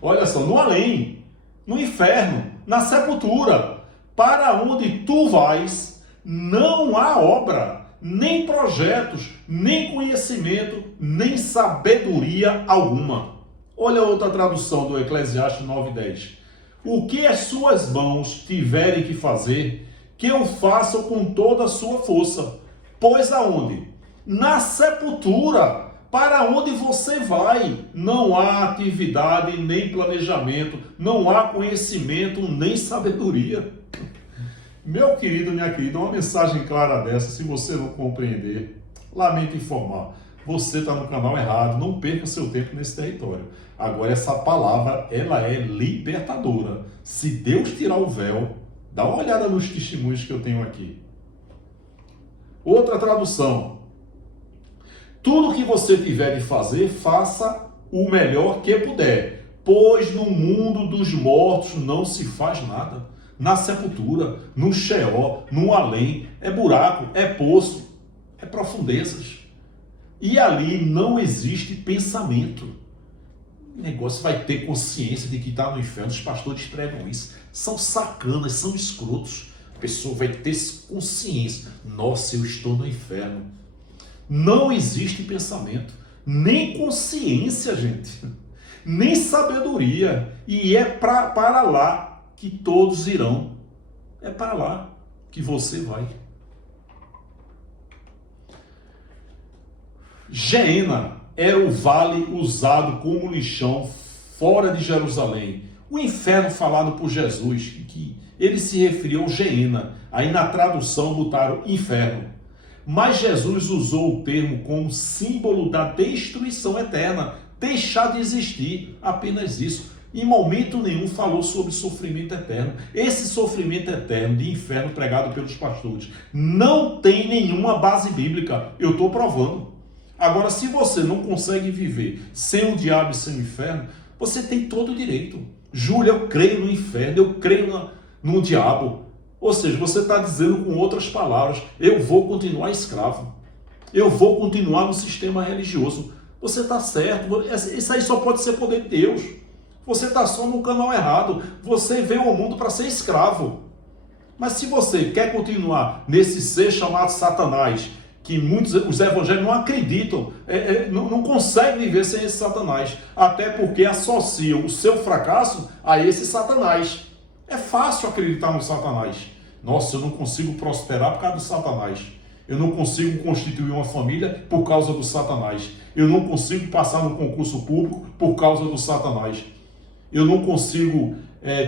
olha só, no além, no inferno, na sepultura, para onde tu vais, não há obra, nem projetos, nem conhecimento, nem sabedoria alguma. Olha outra tradução do Eclesiastes 9:10. O que as suas mãos tiverem que fazer, que eu faça com toda a sua força. Pois aonde? Na sepultura, para onde você vai, não há atividade nem planejamento, não há conhecimento nem sabedoria. Meu querido, minha querida, uma mensagem clara dessa, se você não compreender, lamento informar, você está no canal errado, não perca seu tempo nesse território. Agora, essa palavra, ela é libertadora. Se Deus tirar o véu, dá uma olhada nos testemunhos que eu tenho aqui. Outra tradução. Tudo que você tiver de fazer, faça o melhor que puder, pois no mundo dos mortos não se faz nada. Na sepultura, no Sheol, no além, é buraco, é poço, é profundezas. E ali não existe pensamento. O negócio vai ter consciência de que está no inferno. Os pastores pregam isso. São sacanas, são escrotos. A pessoa vai ter consciência. Nossa, eu estou no inferno. Não existe pensamento, nem consciência, gente, nem sabedoria. E é para lá que todos irão. É para lá que você vai. Geena era o vale usado como lixão fora de Jerusalém. O inferno falado por Jesus, que ele se referiu ao Geena. Aí na tradução botaram inferno. Mas Jesus usou o termo como símbolo da destruição eterna, deixar de existir, apenas isso. Em momento nenhum falou sobre sofrimento eterno. Esse sofrimento eterno de inferno pregado pelos pastores não tem nenhuma base bíblica, eu estou provando. Agora, se você não consegue viver sem o diabo e sem o inferno, você tem todo o direito. Júlia, eu creio no inferno, eu creio no diabo. Ou seja, você está dizendo com outras palavras, eu vou continuar escravo. Eu vou continuar no sistema religioso. Você está certo, isso aí só pode ser poder de Deus. Você está só no canal errado. Você veio ao mundo para ser escravo. Mas se você quer continuar nesse ser chamado Satanás, que muitos, os evangélicos não acreditam, não conseguem viver sem esse Satanás, até porque associam o seu fracasso a esse Satanás. É fácil acreditar no Satanás. Nossa, eu não consigo prosperar por causa do Satanás. Eu não consigo constituir uma família por causa do Satanás. Eu não consigo passar no concurso público por causa do Satanás. Eu não consigo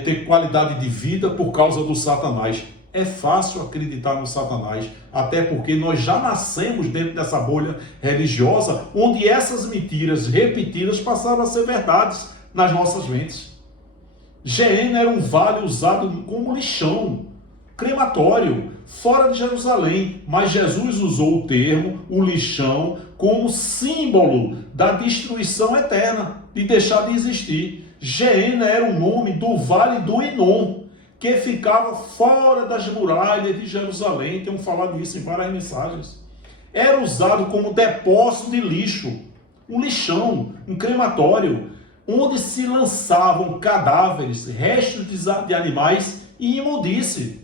ter qualidade de vida por causa do Satanás. É fácil acreditar no Satanás, até porque nós já nascemos dentro dessa bolha religiosa, onde essas mentiras repetidas passaram a ser verdades nas nossas mentes. Geena era um vale usado como lixão, crematório, fora de Jerusalém, mas Jesus usou o termo, o lixão, como símbolo da destruição eterna, de deixar de existir. Geena era o nome do vale do Enom, que ficava fora das muralhas de Jerusalém. Temos falado isso em várias mensagens. Era usado como depósito de lixo, um lixão, um crematório, onde se lançavam cadáveres, restos de animais e imundície.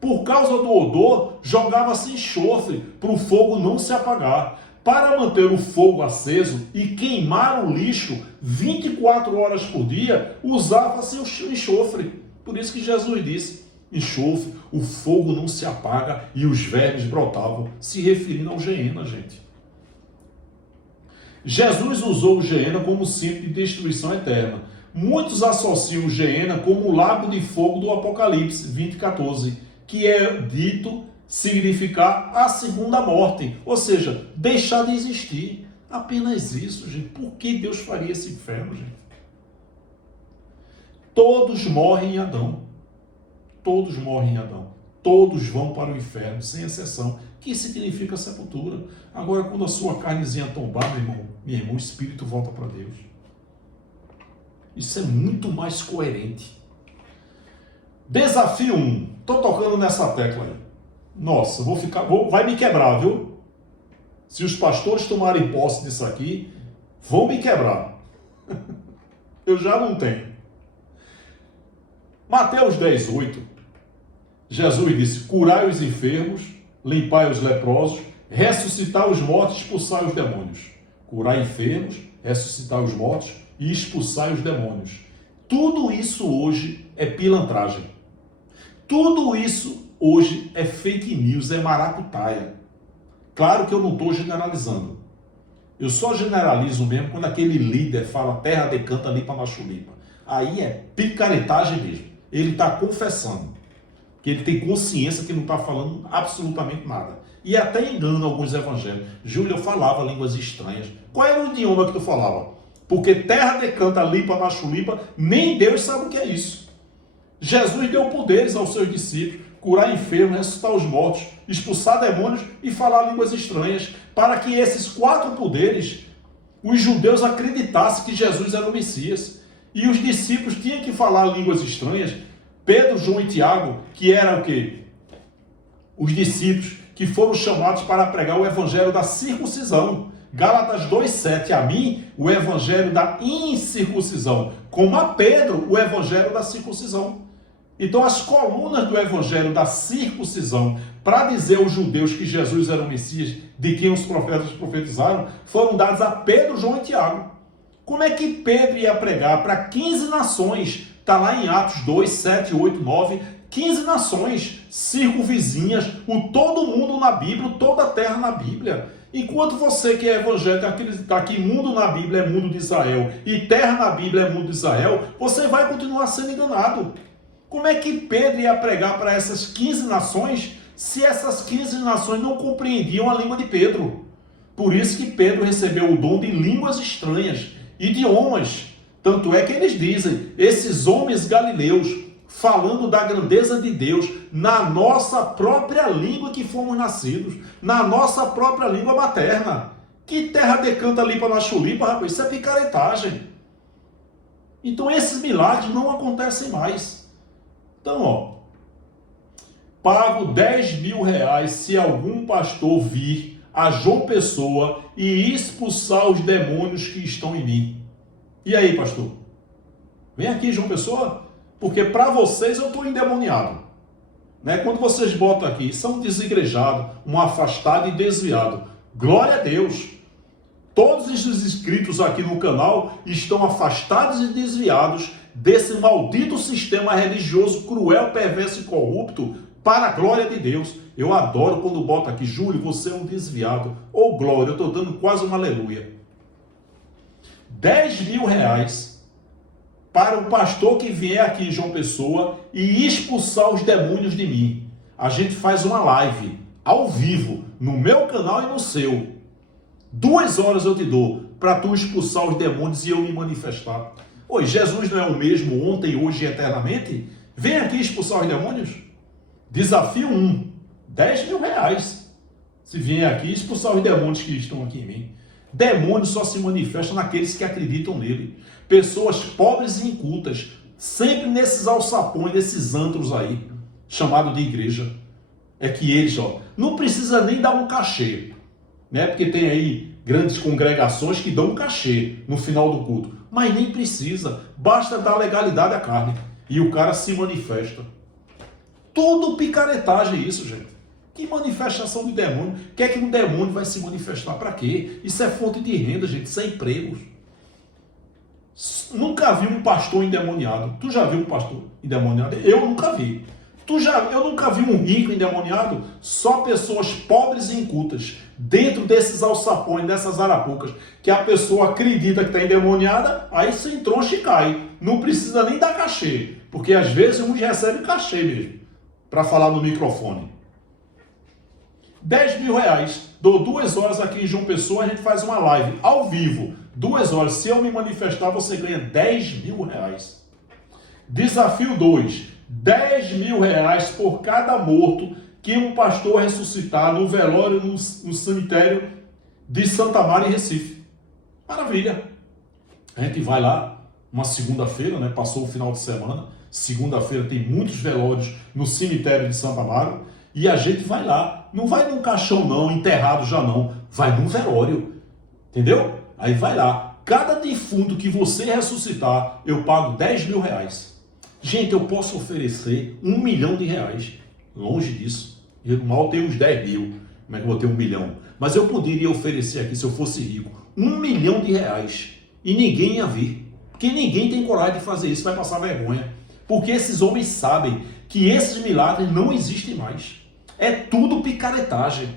Por causa do odor, jogava-se enxofre para o fogo não se apagar. Para manter o fogo aceso e queimar o lixo 24 horas por dia, usava-se o enxofre. Por isso que Jesus disse, enxofre, o fogo não se apaga e os vermes brotavam, se referindo ao Geena, gente. Jesus usou o Geena como símbolo de destruição eterna, Muitos associam o Geena como o lago de fogo do Apocalipse 20:14, que é dito significar a segunda morte, ou seja, deixar de existir. Apenas isso, gente. Por que Deus faria esse inferno, gente? Todos morrem em Adão. Todos morrem em Adão. Todos vão para o inferno, sem exceção. Que significa sepultura. Agora, quando a sua carnezinha tombar, meu irmão, o espírito volta para Deus. Isso é muito mais coerente. Desafio 1. Estou tocando nessa tecla aí. Nossa, vai me quebrar, viu? Se os pastores tomarem posse disso aqui, vão me quebrar. Eu já não tenho. Mateus 10:8. Jesus disse: curai os enfermos, limpai os leprosos, ressuscitar os mortos, expulsai os demônios. Curai enfermos, ressuscitar os mortos e expulsai os demônios. Tudo isso hoje é pilantragem. Tudo isso hoje é fake news, é maracutaia. Claro que eu não estou generalizando. Eu só generalizo mesmo quando aquele líder fala terra decanta limpa na chulipa. Aí é picaretagem mesmo. Ele está confessando que ele tem consciência que não está falando absolutamente nada. E até engana alguns evangélicos. Júlio, eu falava línguas estranhas. Qual era o idioma que tu falava? Porque terra decanta limpa na chulipa, nem Deus sabe o que é isso. Jesus deu poderes aos seus discípulos, curar enfermos, ressuscitar os mortos, expulsar demônios e falar línguas estranhas, para que esses 4 poderes, os judeus acreditassem que Jesus era o Messias. E os discípulos tinham que falar línguas estranhas. Pedro, João e Tiago, que eram o quê? Os discípulos que foram chamados para pregar o evangelho da circuncisão. Gálatas 2:7, a mim, o evangelho da incircuncisão, como a Pedro, o evangelho da circuncisão. Então, as colunas do evangelho da circuncisão, para dizer aos judeus que Jesus era o Messias, de quem os profetas profetizaram, foram dadas a Pedro, João e Tiago. Como é que Pedro ia pregar para 15 nações? Está lá em Atos 2, 7, 8, 9, 15 nações circunvizinhas, todo mundo na Bíblia, toda a terra na Bíblia. Enquanto você que é evangélico acreditar que mundo na Bíblia é mundo de Israel e terra na Bíblia é mundo de Israel, você vai continuar sendo enganado. Como é que Pedro ia pregar para essas 15 nações se essas 15 nações não compreendiam a língua de Pedro? Por isso que Pedro recebeu o dom de línguas estranhas, idiomas. Tanto é que eles dizem, esses homens galileus, falando da grandeza de Deus, na nossa própria língua que fomos nascidos, na nossa própria língua materna. Que terra decanta limpa na chulipa, rapaz? Isso é picaretagem. Então esses milagres não acontecem mais. Então, pago 10 mil reais se algum pastor vir a João Pessoa e expulsar os demônios que estão em mim. E aí, pastor? Vem aqui, João Pessoa, porque para vocês eu estou endemoniado. Né? Quando vocês botam aqui, são desigrejados, um afastado e desviado. Glória a Deus! Todos esses inscritos aqui no canal estão afastados e desviados desse maldito sistema religioso cruel, perverso e corrupto, para a glória de Deus. Eu adoro quando boto aqui, Júlio, você é um desviado. Ou glória, eu estou dando quase uma aleluia. 10 mil reais para o pastor que vier aqui em João Pessoa e expulsar os demônios de mim. A gente faz uma live ao vivo no meu canal e no seu. 2 horas eu te dou para tu expulsar os demônios e eu me manifestar. Oi, Jesus não é o mesmo ontem, hoje e eternamente? Vem aqui expulsar os demônios. Desafio 1, 10 mil reais. Se vier aqui expulsar os demônios que estão aqui em mim. Demônios só se manifestam naqueles que acreditam nele. Pessoas pobres e incultas, sempre nesses alçapões, nesses antros aí, chamado de igreja. É que eles, não precisa nem dar um cachê, né? Porque tem aí grandes congregações que dão um cachê no final do culto. Mas nem precisa, basta dar legalidade à carne. E o cara se manifesta. Tudo picaretagem isso, gente. Que manifestação de demônio? Quer que um demônio vai se manifestar para quê? Isso é fonte de renda, gente. Isso é empregos. Nunca vi um pastor endemoniado. Tu já viu um pastor endemoniado? Eu nunca vi. Eu nunca vi um rico endemoniado. Só pessoas pobres e incultas, dentro desses alçapões, dessas arapucas, que a pessoa acredita que está endemoniada, aí se entroncha e cai. Não precisa nem dar cachê, porque às vezes uns recebem cachê mesmo, para falar no microfone. 10 mil reais. Dou 2 horas aqui em João Pessoa, a gente faz uma live ao vivo. 2 horas. Se eu me manifestar, você ganha 10 mil reais. Desafio 2. 10 mil reais por cada morto que um pastor ressuscitar no velório no cemitério de Santa Mara, em Recife. Maravilha. A gente vai lá, uma segunda-feira, né? Passou o final de semana. Segunda-feira tem muitos velórios no cemitério de Santa Mara. E a gente vai lá, não vai num caixão não, enterrado já não, vai num velório, entendeu? Aí vai lá, cada defunto que você ressuscitar, eu pago 10 mil reais. Gente, eu posso oferecer 1 milhão de reais, longe disso, eu mal tenho uns 10 mil, como é que eu vou ter 1 milhão? Mas eu poderia oferecer aqui, se eu fosse rico, 1 milhão de reais, e ninguém ia vir, porque ninguém tem coragem de fazer isso, vai passar vergonha, porque esses homens sabem que esses milagres não existem mais. É tudo picaretagem.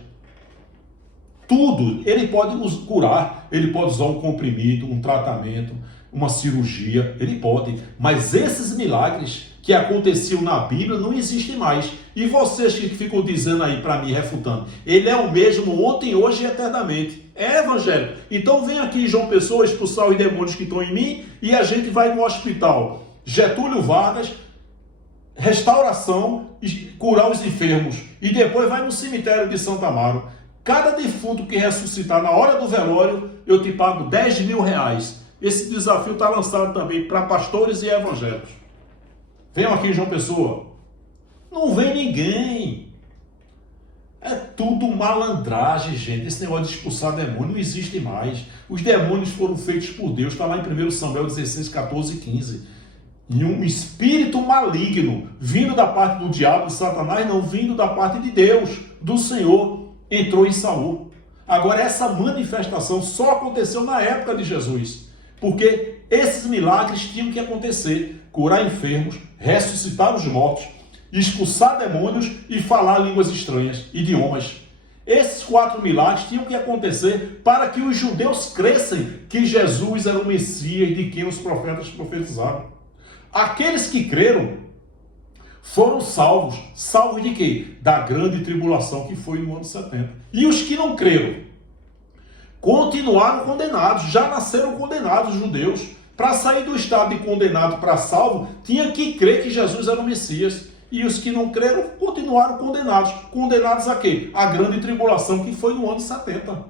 Tudo. Ele pode nos curar, ele pode usar um comprimido, um tratamento, uma cirurgia, ele pode. Mas esses milagres que aconteciam na Bíblia não existem mais. E vocês que ficam dizendo aí para mim, refutando, ele é o mesmo ontem, hoje e eternamente. É evangélico. Então vem aqui João Pessoa expulsar os demônios que estão em mim e a gente vai no hospital Getúlio Vargas, restauração e curar os enfermos. E depois vai no cemitério de Santa Amaro. Cada defunto que ressuscitar na hora do velório, eu te pago 10 mil reais. Esse desafio está lançado também para pastores e evangélicos. Venham aqui, João Pessoa. Não vem ninguém. É tudo malandragem, gente. Esse negócio de expulsar demônio não existe mais. Os demônios foram feitos por Deus. Está lá em 1 Samuel 16, 14 e 15. E um espírito maligno, vindo da parte do diabo, de Satanás, não vindo da parte de Deus, do Senhor, entrou em Saul. Agora, essa manifestação só aconteceu na época de Jesus, porque esses milagres tinham que acontecer: curar enfermos, ressuscitar os mortos, expulsar demônios e falar línguas estranhas, idiomas. Esses 4 milagres tinham que acontecer para que os judeus crescem que Jesus era o Messias de quem os profetas profetizaram. Aqueles que creram foram salvos. Salvos de quê? Da grande tribulação que foi no ano 70. E os que não creram continuaram condenados. Já nasceram condenados, os judeus. Para sair do estado de condenado para salvo, tinha que crer que Jesus era o Messias. E os que não creram continuaram condenados. Condenados a quê? A grande tribulação que foi no ano 70.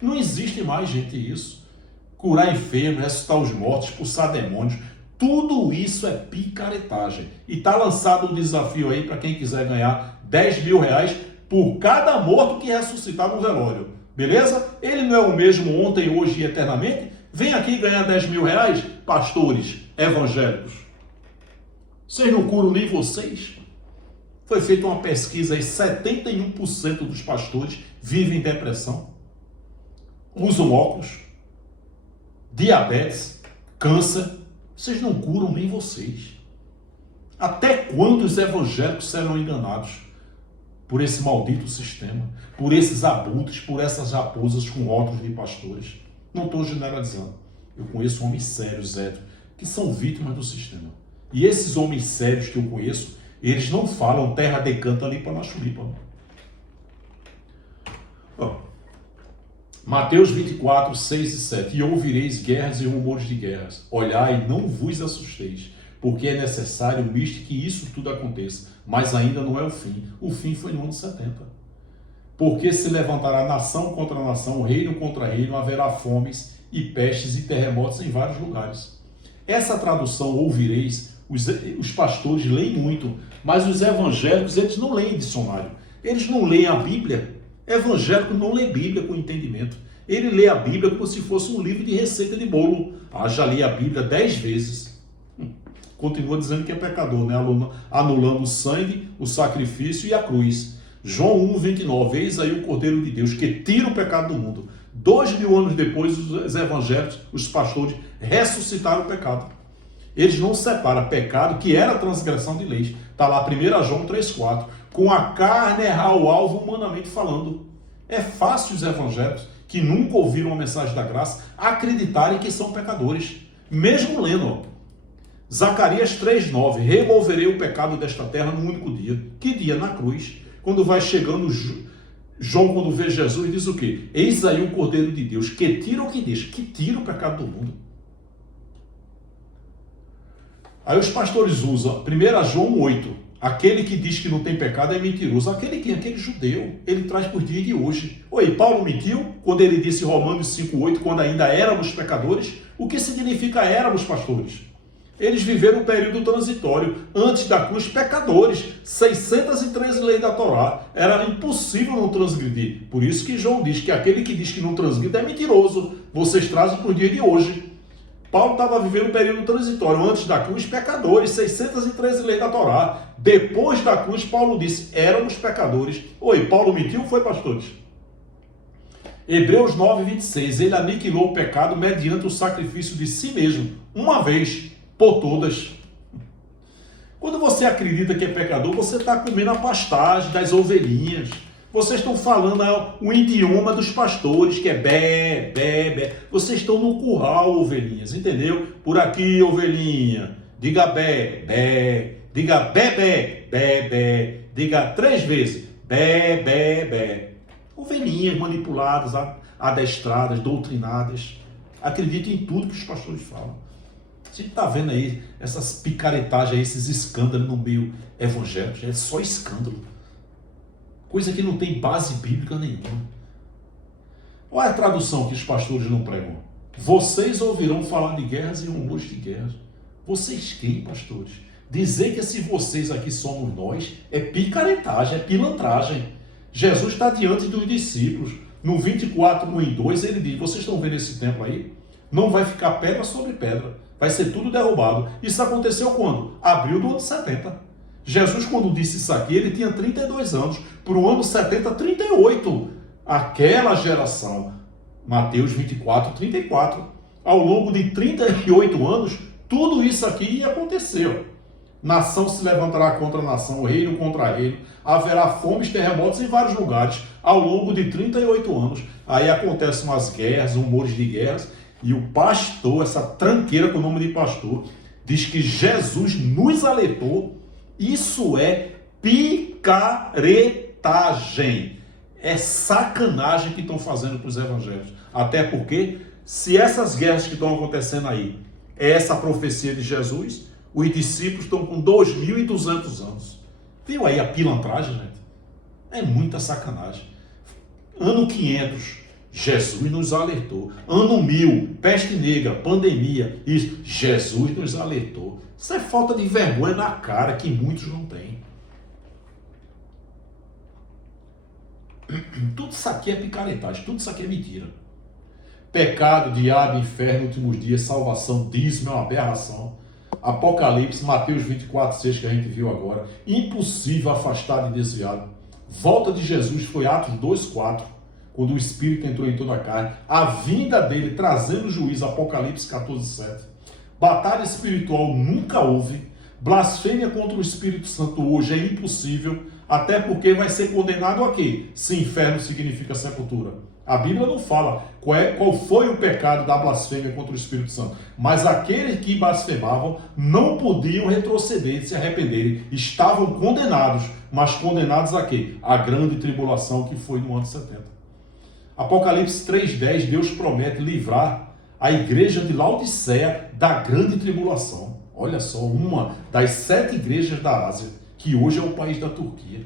Não existe mais, gente, isso. Curar enfermos, ressuscitar os mortos, expulsar demônios. Tudo isso é picaretagem. E está lançado um desafio aí para quem quiser ganhar 10 mil reais por cada morto que ressuscitar no velório. Beleza? Ele não é o mesmo ontem, hoje e eternamente? Vem aqui ganhar 10 mil reais, pastores evangélicos. Vocês não curam nem vocês? Foi feita uma pesquisa aí, 71% dos pastores vivem em depressão, usam óculos, diabetes, câncer. Vocês não curam nem vocês. Até quando os evangélicos serão enganados por esse maldito sistema, por esses abutres, por essas raposas com óculos de pastores? Não estou generalizando. Eu conheço homens sérios, héteros, que são vítimas do sistema. E esses homens sérios que eu conheço, eles não falam terra decanta ali para na chulipa. Mateus 24, 6 e 7. E ouvireis guerras e rumores de guerras. Olhai, não vos assusteis, porque é necessário que isso tudo aconteça. Mas ainda não é o fim. O fim foi no ano 70. Porque se levantará nação contra nação, reino contra reino, haverá fomes e pestes e terremotos em vários lugares. Essa tradução, ouvireis, os pastores leem muito, mas os evangélicos, eles não leem dicionário. Eles não leem a Bíblia. Evangélico não lê Bíblia com entendimento. Ele lê a Bíblia como se fosse um livro de receita de bolo. Já li a Bíblia 10 vezes. Continua dizendo que é pecador, né? Anulando o sangue, o sacrifício e a cruz. João 1, 29. Eis aí o Cordeiro de Deus que tira o pecado do mundo. 2000 anos depois, os evangélicos, os pastores, ressuscitaram o pecado. Eles não separam pecado, que era transgressão de leis. Está lá 1 João 3,4. Com a carne errar o alvo humanamente falando. É fácil os evangélicos que nunca ouviram a mensagem da graça acreditarem que são pecadores. Mesmo lendo, ó, Zacarias 3,9, removerei o pecado desta terra num único dia. Que dia? Na cruz. Quando vai chegando João, quando vê Jesus, diz o quê? Eis aí o Cordeiro de Deus, que tira o que deixa, que tira o pecado do mundo. Aí os pastores usam 1 João 8, aquele que diz que não tem pecado é mentiroso. Aquele judeu, ele traz por dia de hoje. Oi, Paulo mentiu quando ele disse em Romanos 5,8, quando ainda éramos pecadores? O que significa éramos, pastores? Eles viveram um período transitório, antes da cruz, pecadores, 613 leis da Torá, era impossível não transgredir. Por isso que João diz que aquele que diz que não transgride é mentiroso. Vocês trazem por dia de hoje. Paulo estava vivendo um período transitório, antes da cruz, pecadores, 613 leis da Torá. Depois da cruz, Paulo disse, éramos pecadores. Oi, Paulo mentiu? Foi, pastores? Hebreus 9,26, ele aniquilou o pecado mediante o sacrifício de si mesmo, uma vez por todas. Quando você acredita que é pecador, você está comendo a pastagem das ovelhinhas. Vocês estão falando o idioma dos pastores, que é bé, bé, bé. Vocês estão no curral, ovelhinhas, entendeu? Por aqui, ovelhinha, diga bé, bé, diga bé, bé, bé, bé, diga 3 vezes, bé, bé, bé. Ovelhinhas manipuladas, adestradas, doutrinadas. Acreditem em tudo que os pastores falam. A gente está vendo aí essas picaretagens, esses escândalos no meio evangélico, é só escândalo. Coisa que não tem base bíblica nenhuma. Olha a tradução que os pastores não pregam. Vocês ouvirão falar de guerras e rumores de guerras. Vocês quem, pastores? Dizer que se vocês aqui somos nós é picaretagem, é pilantragem. Jesus está diante dos discípulos. No 24, 1 e 2, ele diz, vocês estão vendo esse templo aí? Não vai ficar pedra sobre pedra. Vai ser tudo derrubado. Isso aconteceu quando? Abril do ano 70. Jesus, quando disse isso aqui, ele tinha 32 anos. Para o ano 70, 38. Aquela geração. Mateus 24, 34. Ao longo de 38 anos, tudo isso aqui aconteceu. Nação se levantará contra nação, reino contra reino. Haverá fomes, terremotos em vários lugares. Ao longo de 38 anos. Aí acontecem umas guerras, rumores de guerras. E o pastor, essa tranqueira com o nome de pastor, diz que Jesus nos alertou. Isso é picaretagem. É sacanagem que estão fazendo com os evangélicos. Até porque, se essas guerras que estão acontecendo aí, é essa profecia de Jesus, os discípulos estão com 2.200 anos. Viu aí a pilantragem, gente? É muita sacanagem. Ano 500... Jesus nos alertou. Ano 1000, peste negra, pandemia, isso. Jesus nos alertou. Isso é falta de vergonha na cara que muitos não têm. Tudo isso aqui é picaretagem, tudo isso aqui é mentira. Pecado, diabo, inferno, últimos dias, salvação, dízimo é uma aberração. Apocalipse, Mateus 24, 6 que a gente viu agora. Impossível afastado e desviado. Volta de Jesus foi Atos 2, 4. Quando o Espírito entrou em toda a carne, a vinda dele trazendo juízo, Apocalipse 14, 7. Batalha espiritual nunca houve, blasfêmia contra o Espírito Santo hoje é impossível, até porque vai ser condenado a quê? Se inferno significa sepultura. A Bíblia não fala qual foi o pecado da blasfêmia contra o Espírito Santo, mas aqueles que blasfemavam não podiam retroceder e se arrependerem, estavam condenados, mas condenados a quê? A grande tribulação que foi no ano 70. Apocalipse 3,10, Deus promete livrar a igreja de Laodiceia da grande tribulação. Olha só, uma das 7 igrejas da Ásia, que hoje é o país da Turquia.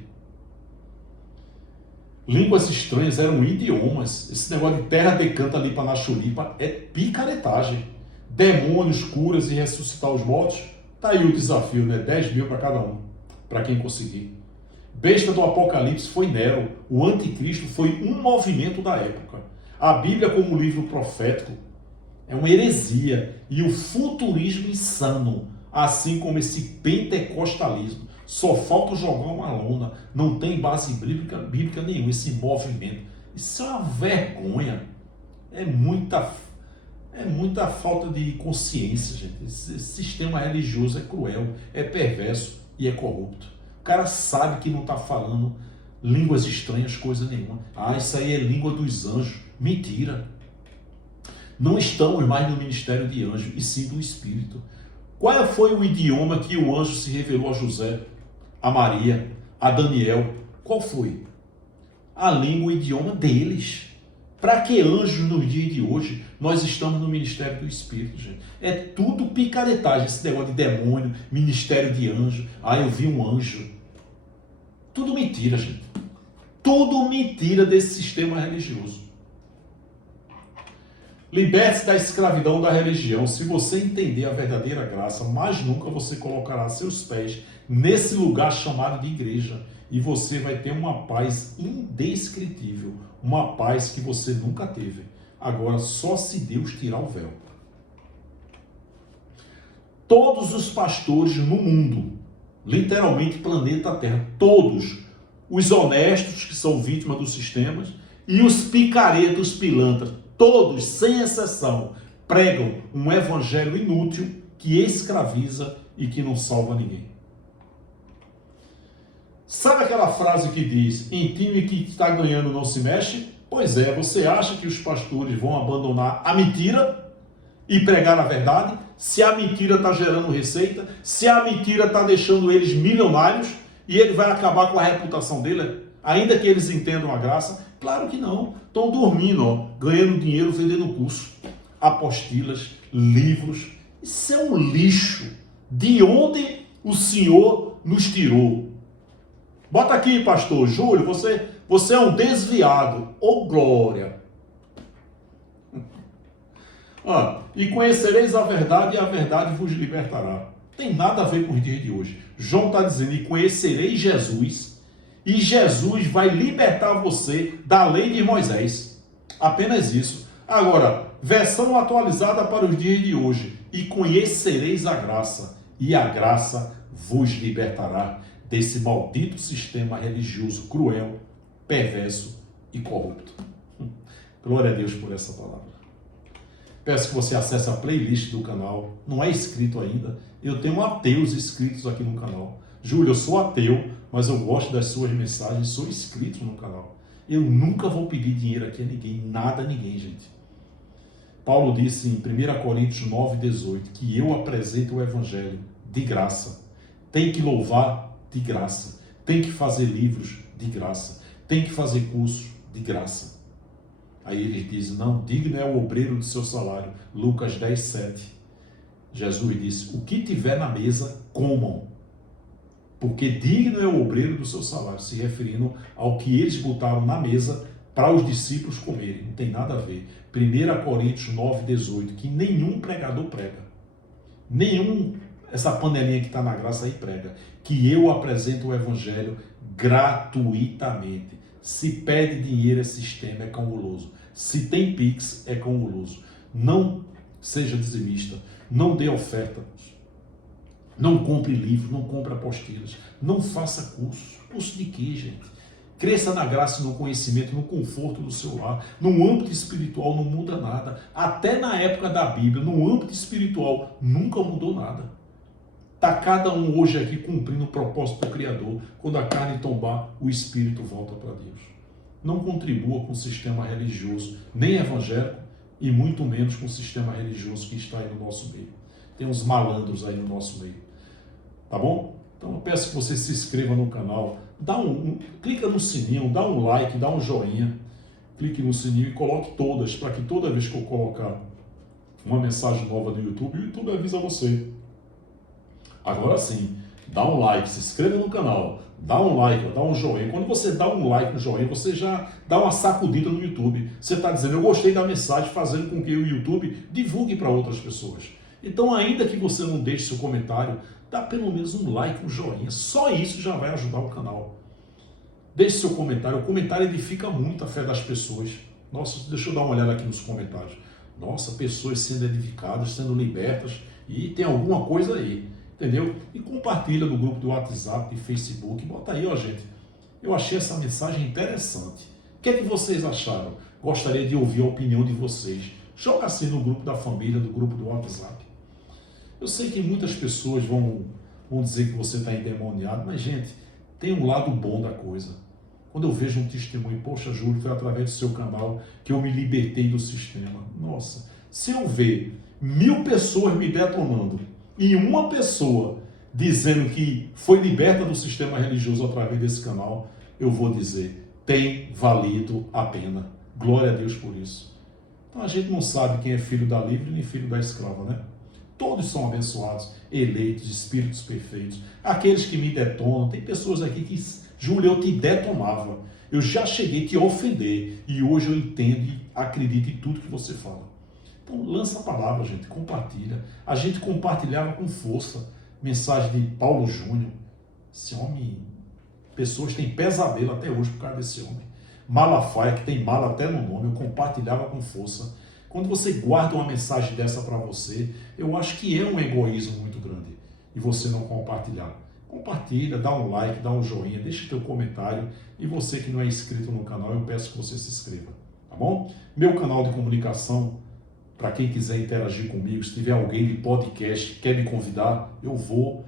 Línguas estranhas eram idiomas. Esse negócio de terra decanta ali para Nachulipa é picaretagem. Demônios, curas e ressuscitar os mortos. Tá aí o desafio, né? 10 mil para cada um, para quem conseguir. Besta do Apocalipse foi Nero. O anticristo foi um movimento da época. A Bíblia como livro profético é uma heresia e o futurismo insano, assim como esse pentecostalismo. Só falta jogar uma lona, não tem base bíblica nenhuma esse movimento. Isso é uma vergonha. É muita falta de consciência, gente. Esse sistema religioso é cruel, é perverso e é corrupto. O cara sabe que não está falando Línguas estranhas, coisa nenhuma. Ah, isso aí é língua dos anjos. Mentira. Não estamos mais no ministério de anjo, e sim do Espírito. Qual foi o idioma que o anjo se revelou a José, a Maria, a Daniel? Qual foi? A língua, o idioma deles. Para que anjos no dia de hoje? Nós estamos no ministério do Espírito, gente. É tudo picaretagem, esse negócio de demônio, ministério de anjo. Ah, eu vi um anjo. Tudo mentira, gente. Tudo mentira desse sistema religioso. Liberte-se da escravidão da religião. Se você entender a verdadeira graça, mais nunca você colocará seus pés nesse lugar chamado de igreja. E você vai ter uma paz indescritível. Uma paz que você nunca teve. Agora, só se Deus tirar o véu. Todos os pastores no mundo, literalmente planeta Terra, todos, os honestos que são vítimas dos sistemas e os picaretos pilantras, todos, sem exceção, pregam um evangelho inútil que escraviza e que não salva ninguém. Sabe aquela frase que diz, em time que está ganhando não se mexe? Pois é, você acha que os pastores vão abandonar a mentira e pregar a verdade? Se a mentira está gerando receita, se a mentira está deixando eles milionários e ele vai acabar com a reputação dele, ainda que eles entendam a graça? Claro que não. Estão dormindo, ó, ganhando dinheiro, vendendo curso, apostilas, livros. Isso é um lixo. De onde o Senhor nos tirou? Bota aqui, pastor Júlio, você é um desviado. Ô glória! E conhecereis a verdade, e a verdade vos libertará. Tem nada a ver com os dias de hoje. João está dizendo, e conhecereis Jesus, e Jesus vai libertar você da lei de Moisés. Apenas isso. Agora, versão atualizada para os dias de hoje. E conhecereis a graça, e a graça vos libertará desse maldito sistema religioso cruel, perverso e corrupto. Glória a Deus por essa palavra. Peço que você acesse a playlist do canal. Não é inscrito ainda. Eu tenho ateus inscritos aqui no canal. Júlio, eu sou ateu, mas eu gosto das suas mensagens. Sou inscrito no canal. Eu nunca vou pedir dinheiro aqui a ninguém. Nada a ninguém, gente. Paulo disse em 1 Coríntios 9:18 que eu apresento o evangelho de graça. Tem que louvar de graça. Tem que fazer livros de graça. Tem que fazer cursos de graça. Aí ele diz, não, digno é o obreiro do seu salário. Lucas 10:7. Jesus disse, o que tiver na mesa, comam. Porque digno é o obreiro do seu salário, se referindo ao que eles botaram na mesa para os discípulos comerem. Não tem nada a ver. 1 Coríntios 9:18, que nenhum pregador prega. Nenhum, essa panelinha que está na graça aí prega. Que eu apresento o evangelho gratuitamente. Se pede dinheiro, esse sistema é cabuloso. Se tem Pix, é cabuloso. Não seja dizimista. Não dê oferta. Não compre livros, não compre apostilas. Não faça curso. Curso de quê, gente? Cresça na graça e no conhecimento, no conforto do seu lar. No âmbito espiritual não muda nada. Até na época da Bíblia, no âmbito espiritual, nunca mudou nada. Está cada um hoje aqui cumprindo o propósito do Criador. Quando a carne tombar, o Espírito volta para Deus. Não contribua com o sistema religioso, nem evangélico, e muito menos com o sistema religioso que está aí no nosso meio. Tem uns malandros aí no nosso meio. Tá bom? Então eu peço que você se inscreva no canal, clica no sininho, dá um like, dá um joinha, clique no sininho e coloque todas, para que toda vez que eu colocar uma mensagem nova no YouTube, o YouTube avisa você. Agora sim, dá um like, se inscreva no canal, dá um like, dá um joinha. Quando você dá um like, um joinha, você já dá uma sacudida no YouTube. Você está dizendo, eu gostei da mensagem, fazendo com que o YouTube divulgue para outras pessoas. Então, ainda que você não deixe seu comentário, dá pelo menos um like, um joinha. Só isso já vai ajudar o canal. Deixe seu comentário. O comentário edifica muito a fé das pessoas. Nossa, deixa eu dar uma olhada aqui nos comentários. Nossa, pessoas sendo edificadas, sendo libertas. E tem alguma coisa aí. Entendeu? E compartilha no grupo do WhatsApp e Facebook. Bota aí, ó, gente. Eu achei essa mensagem interessante. O que é que vocês acharam? Gostaria de ouvir a opinião de vocês. Joga assim no grupo da família, no grupo do WhatsApp. Eu sei que muitas pessoas vão dizer que você está endemoniado, mas, gente, tem um lado bom da coisa. Quando eu vejo um testemunho, poxa, Júlio, foi através do seu canal que eu me libertei do sistema. Nossa, se eu ver 1000 pessoas me detonando e uma pessoa dizendo que foi liberta do sistema religioso através desse canal, eu vou dizer, tem valido a pena. Glória a Deus por isso. Então a gente não sabe quem é filho da livre nem filho da escrava, né? Todos são abençoados, eleitos, espíritos perfeitos. Aqueles que me detonam, tem pessoas aqui que, Júlio, eu te detonava. Eu já cheguei a te ofender e hoje eu entendo e acredito em tudo que você fala. Então lança a palavra, gente, compartilha. A gente compartilhava com força. Mensagem de Paulo Júnior. Esse homem, pessoas têm pesadelo até hoje por causa desse homem. Malafaia, que tem mala até no nome, eu compartilhava com força. Quando você guarda uma mensagem dessa para você, eu acho que é um egoísmo muito grande. E você não compartilhar. Compartilha, dá um like, dá um joinha, deixa teu comentário. E você que não é inscrito no canal, eu peço que você se inscreva. Tá bom? Meu canal de comunicação, para quem quiser interagir comigo, se tiver alguém de podcast que quer me convidar, eu vou,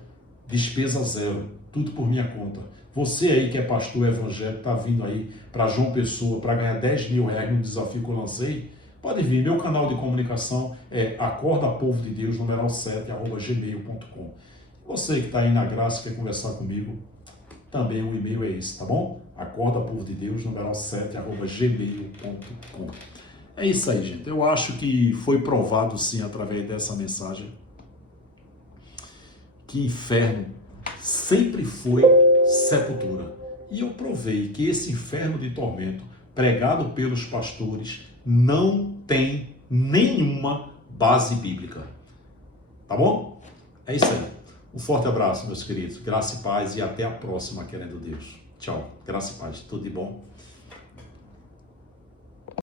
despesa zero, tudo por minha conta. Você aí que é pastor evangélico, está vindo aí para João Pessoa para ganhar 10 mil reais no desafio que eu lancei, pode vir. Meu canal de comunicação é acordapovodedeus, numeral 7, @gmail.com. Você que está aí na graça e quer conversar comigo, também o e-mail é esse, tá bom? acordapovodedeus, numeral 7, @gmail.com. É isso aí, gente. Eu acho que foi provado, sim, através dessa mensagem, que inferno sempre foi sepultura. E eu provei que esse inferno de tormento, pregado pelos pastores, não tem nenhuma base bíblica. Tá bom? É isso aí. Um forte abraço, meus queridos. Graça e paz e até a próxima, querendo Deus. Tchau. Graça e paz. Tudo de bom.